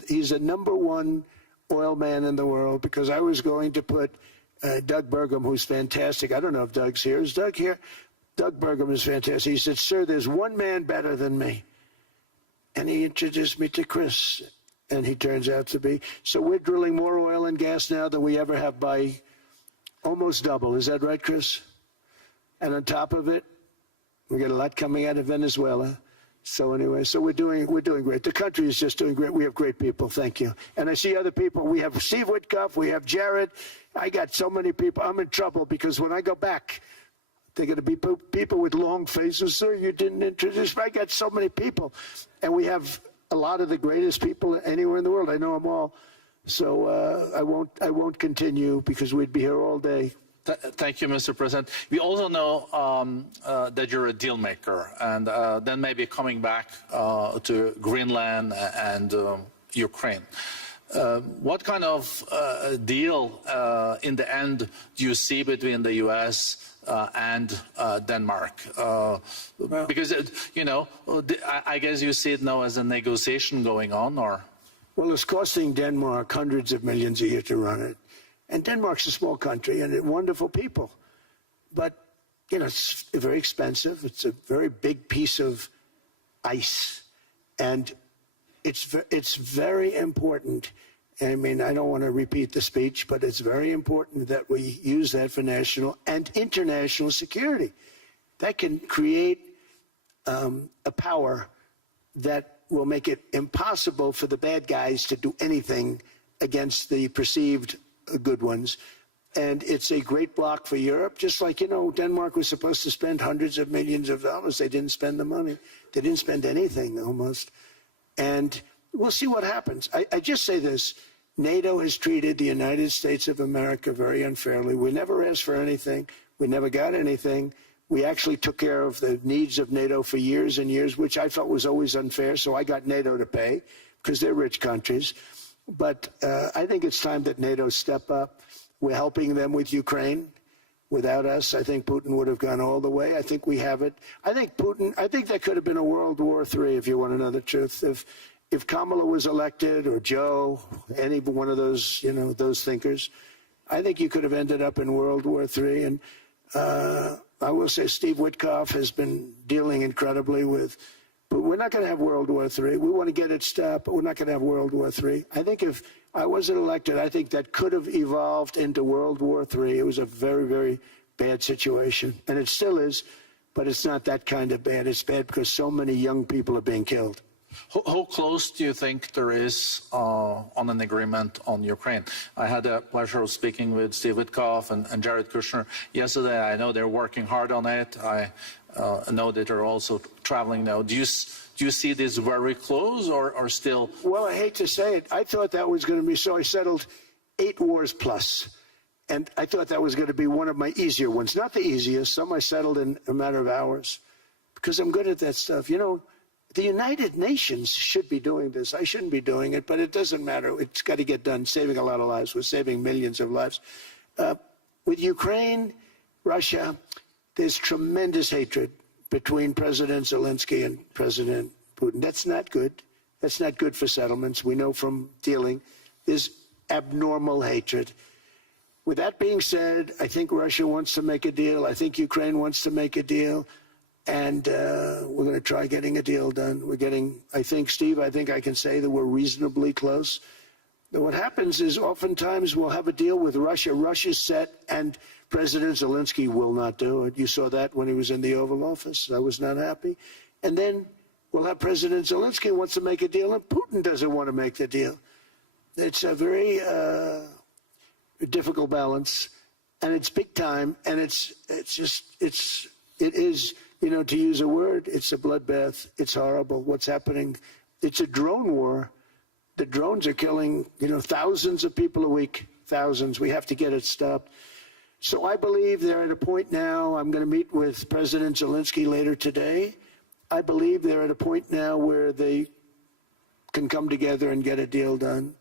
He's the #1 oil man in the world, because I was going to put Doug Burgum, who's fantastic. I don't know if Doug's here. Is Doug here? Doug Burgum is fantastic. He said, "Sir, there's one man better than me." And he introduced me to Chris. And he turns out to be. So we're drilling more oil and gas now than we ever have, by almost double. Is that right, Chris? And on top of it, we got a lot coming out of Venezuela. So anyway, so we're doing great. The country is just doing great. We have great people. Thank you. And I see other people. We have Steve Witkoff. We have Jared. I got so many people. I'm in trouble because when I go back, they're going to be people with long faces. "Sir, you didn't introduce me." I got so many people. And we have a lot of the greatest people anywhere in the world. I know them all. So I won't continue because we'd be here all day. Thank you, Mr. President. We also know that you're a deal maker, and then maybe coming back to Greenland and Ukraine. What kind of deal in the end do you see between the U.S. And Denmark? Because, you know, I guess you see it now as a negotiation going on, or? Well, it's costing Denmark hundreds of millions a year to run it. And Denmark's a small country and wonderful people. But, you know, it's very expensive. It's a very big piece of ice. And it's very important. I mean, I don't want to repeat the speech, but it's very important that we use that for national and international security. That can create a power that will make it impossible for the bad guys to do anything against the perceived good ones. And it's a great block for Europe, just like, you know, Denmark was supposed to spend hundreds of millions of dollars. They didn't spend the money. They didn't spend anything, almost. And we'll see what happens. I just say this. NATO has treated the United States of America very unfairly. We never asked for anything. We never got anything. We actually took care of the needs of NATO for years and years, which I felt was always unfair. So I got NATO to pay because they're rich countries. But I think it's time that NATO step up. We're helping them with Ukraine. Without us, I think Putin would have gone all the way. I think we have it. I think there could have been a World War III, if you want to know the truth. If Kamala was elected, or Joe, any one of those, you know, those thinkers, I think you could have ended up in World War III. And I will say Steve Witkoff has been dealing incredibly with But we're not going to have World War III. We want to get it stopped, but we're not going to have World War III. I think if I wasn't elected, I think that could have evolved into World War III. It was a very, very bad situation, and it still is, but it's not that kind of bad. It's bad because so many young people are being killed. How close do you think there is on an agreement on Ukraine? I had the pleasure of speaking with Steve Witkoff and Jared Kushner yesterday. I know they're working hard on it. I know that they're also traveling now. Do you see this very close or still? Well, I hate to say it. I thought that was going to be so. I settled 8 wars plus. And I thought that was going to be one of my easier ones. Not the easiest. Some I settled in a matter of hours because I'm good at that stuff. You know, the United Nations should be doing this. I shouldn't be doing it, but it doesn't matter. It's got to get done, saving a lot of lives. We're saving millions of lives. With Ukraine, Russia, there's tremendous hatred between President Zelensky and President Putin. That's not good. That's not good for settlements. We know from dealing. There's abnormal hatred. With that being said, I think Russia wants to make a deal. I think Ukraine wants to make a deal. And we're going to try getting a deal done. We're getting, I think, Steve, I think I can say that we're reasonably close. And what happens is oftentimes we'll have a deal with Russia. Russia's set, and President Zelensky will not do it. You saw that when he was in the Oval Office. I was not happy. And then we'll have President Zelensky wants to make a deal, and Putin doesn't want to make the deal. It's a very difficult balance, and it's big time, and it is. You know, to use a word, it's a bloodbath. It's horrible what's happening. It's a drone war. The drones are killing, you know, thousands of people a week, thousands. We have to get it stopped. So I believe they're at a point now. I'm going to meet with President Zelensky later today. I believe they're at a point now where they can come together and get a deal done.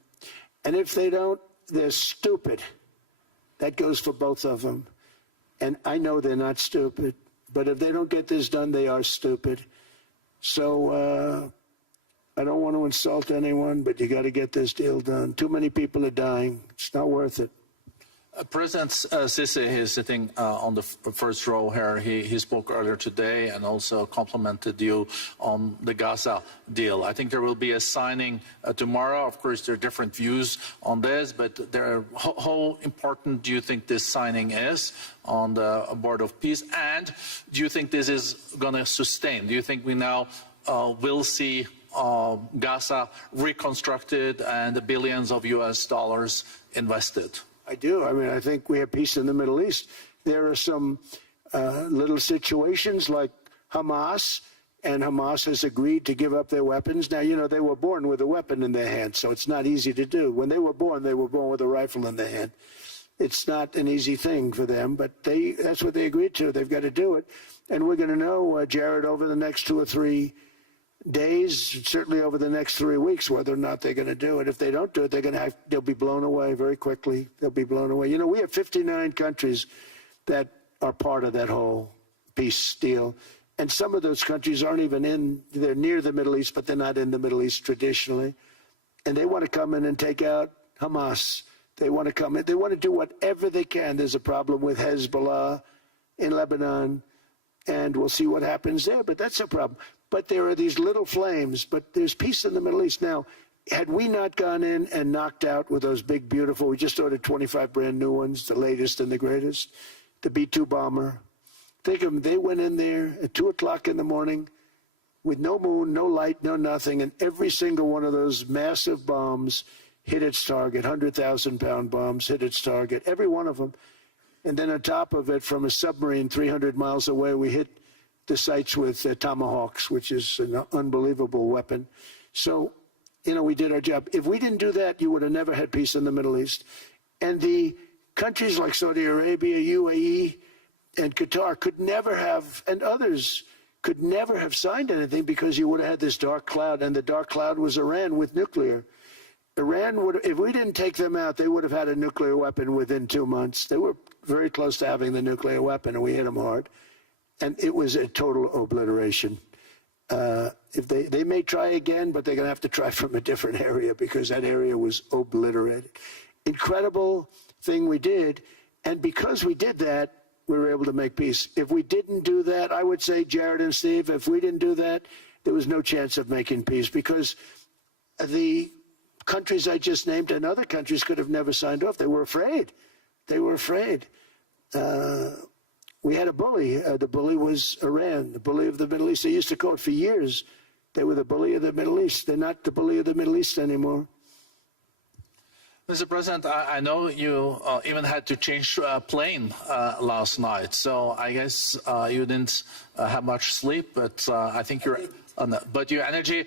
And if they don't, they're stupid. That goes for both of them. And I know they're not stupid. But if they don't get this done, they are stupid. So I don't want to insult anyone, but you got to get this deal done. Too many people are dying. It's not worth it. President Sisi is sitting on the first row here. He spoke earlier today and also complimented you on the Gaza deal. I think there will be a signing tomorrow. Of course, there are different views on this, but how important do you think this signing is on the Board of Peace? And do you think this is going to sustain? Do you think we now will see Gaza reconstructed and the billions of US dollars invested? I do. I mean, I think we have peace in the Middle East. There are some little situations like Hamas, and Hamas has agreed to give up their weapons. Now, you know, they were born with a weapon in their hand, so it's not easy to do. When they were born with a rifle in their hand. It's not an easy thing for them, but that's what they agreed to. They've got to do it. And we're going to know, Jared, over the next 2 or 3 days, certainly over the next 3 weeks, whether or not they're going to do it. If they don't do it, they'll be blown away very quickly. They'll be blown away. You know, we have 59 countries that are part of that whole peace deal. And some of those countries aren't even they're near the Middle East, but they're not in the Middle East traditionally. And they want to come in and take out Hamas. They want to come in. They want to do whatever they can. There's a problem with Hezbollah in Lebanon, and we'll see what happens there, but that's a problem. But there are these little flames, but there's peace in the Middle East. Now, had we not gone in and knocked out with those big, beautiful, we just ordered 25 brand new ones, the latest and the greatest, the B-2 bomber. Think of them, they went in there at 2 o'clock in the morning with no moon, no light, no nothing, and every single one of those massive bombs hit its target, 100,000-pound bombs hit its target, every one of them. And then on top of it, from a submarine 300 miles away, we hit the sites with Tomahawks, which is an unbelievable weapon. So, you know, we did our job. If we didn't do that, you would have never had peace in the Middle East. And the countries like Saudi Arabia, UAE, and Qatar could never have, and others could never have signed anything because you would have had this dark cloud, and the dark cloud was Iran with nuclear. Iran would, if we didn't take them out, they would have had a nuclear weapon within 2 months. They were very close to having the nuclear weapon, and we hit them hard. And it was a total obliteration. If they may try again, but they're going to have to try from a different area because that area was obliterated. Incredible thing we did. And because we did that, we were able to make peace. If we didn't do that, I would say, Jared and Steve, if we didn't do that, there was no chance of making peace, because the countries I just named and other countries could have never signed off. They were afraid. They were afraid. We had a bully. The bully was Iran, the bully of the Middle East. They used to call it for years. They were the bully of the Middle East. They're not the bully of the Middle East anymore. Mr. President, I know you even had to change a plane last night, so I guess you didn't have much sleep, but I think you're... but your energy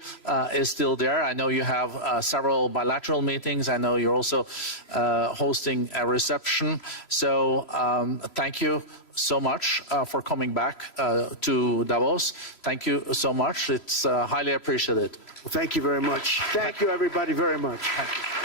is still there. I know you have several bilateral meetings. I know you're also hosting a reception. So thank you so much for coming back to Davos. Thank you so much. It's highly appreciated. Well, thank you very much. Thank you, everybody, very much. Thank you.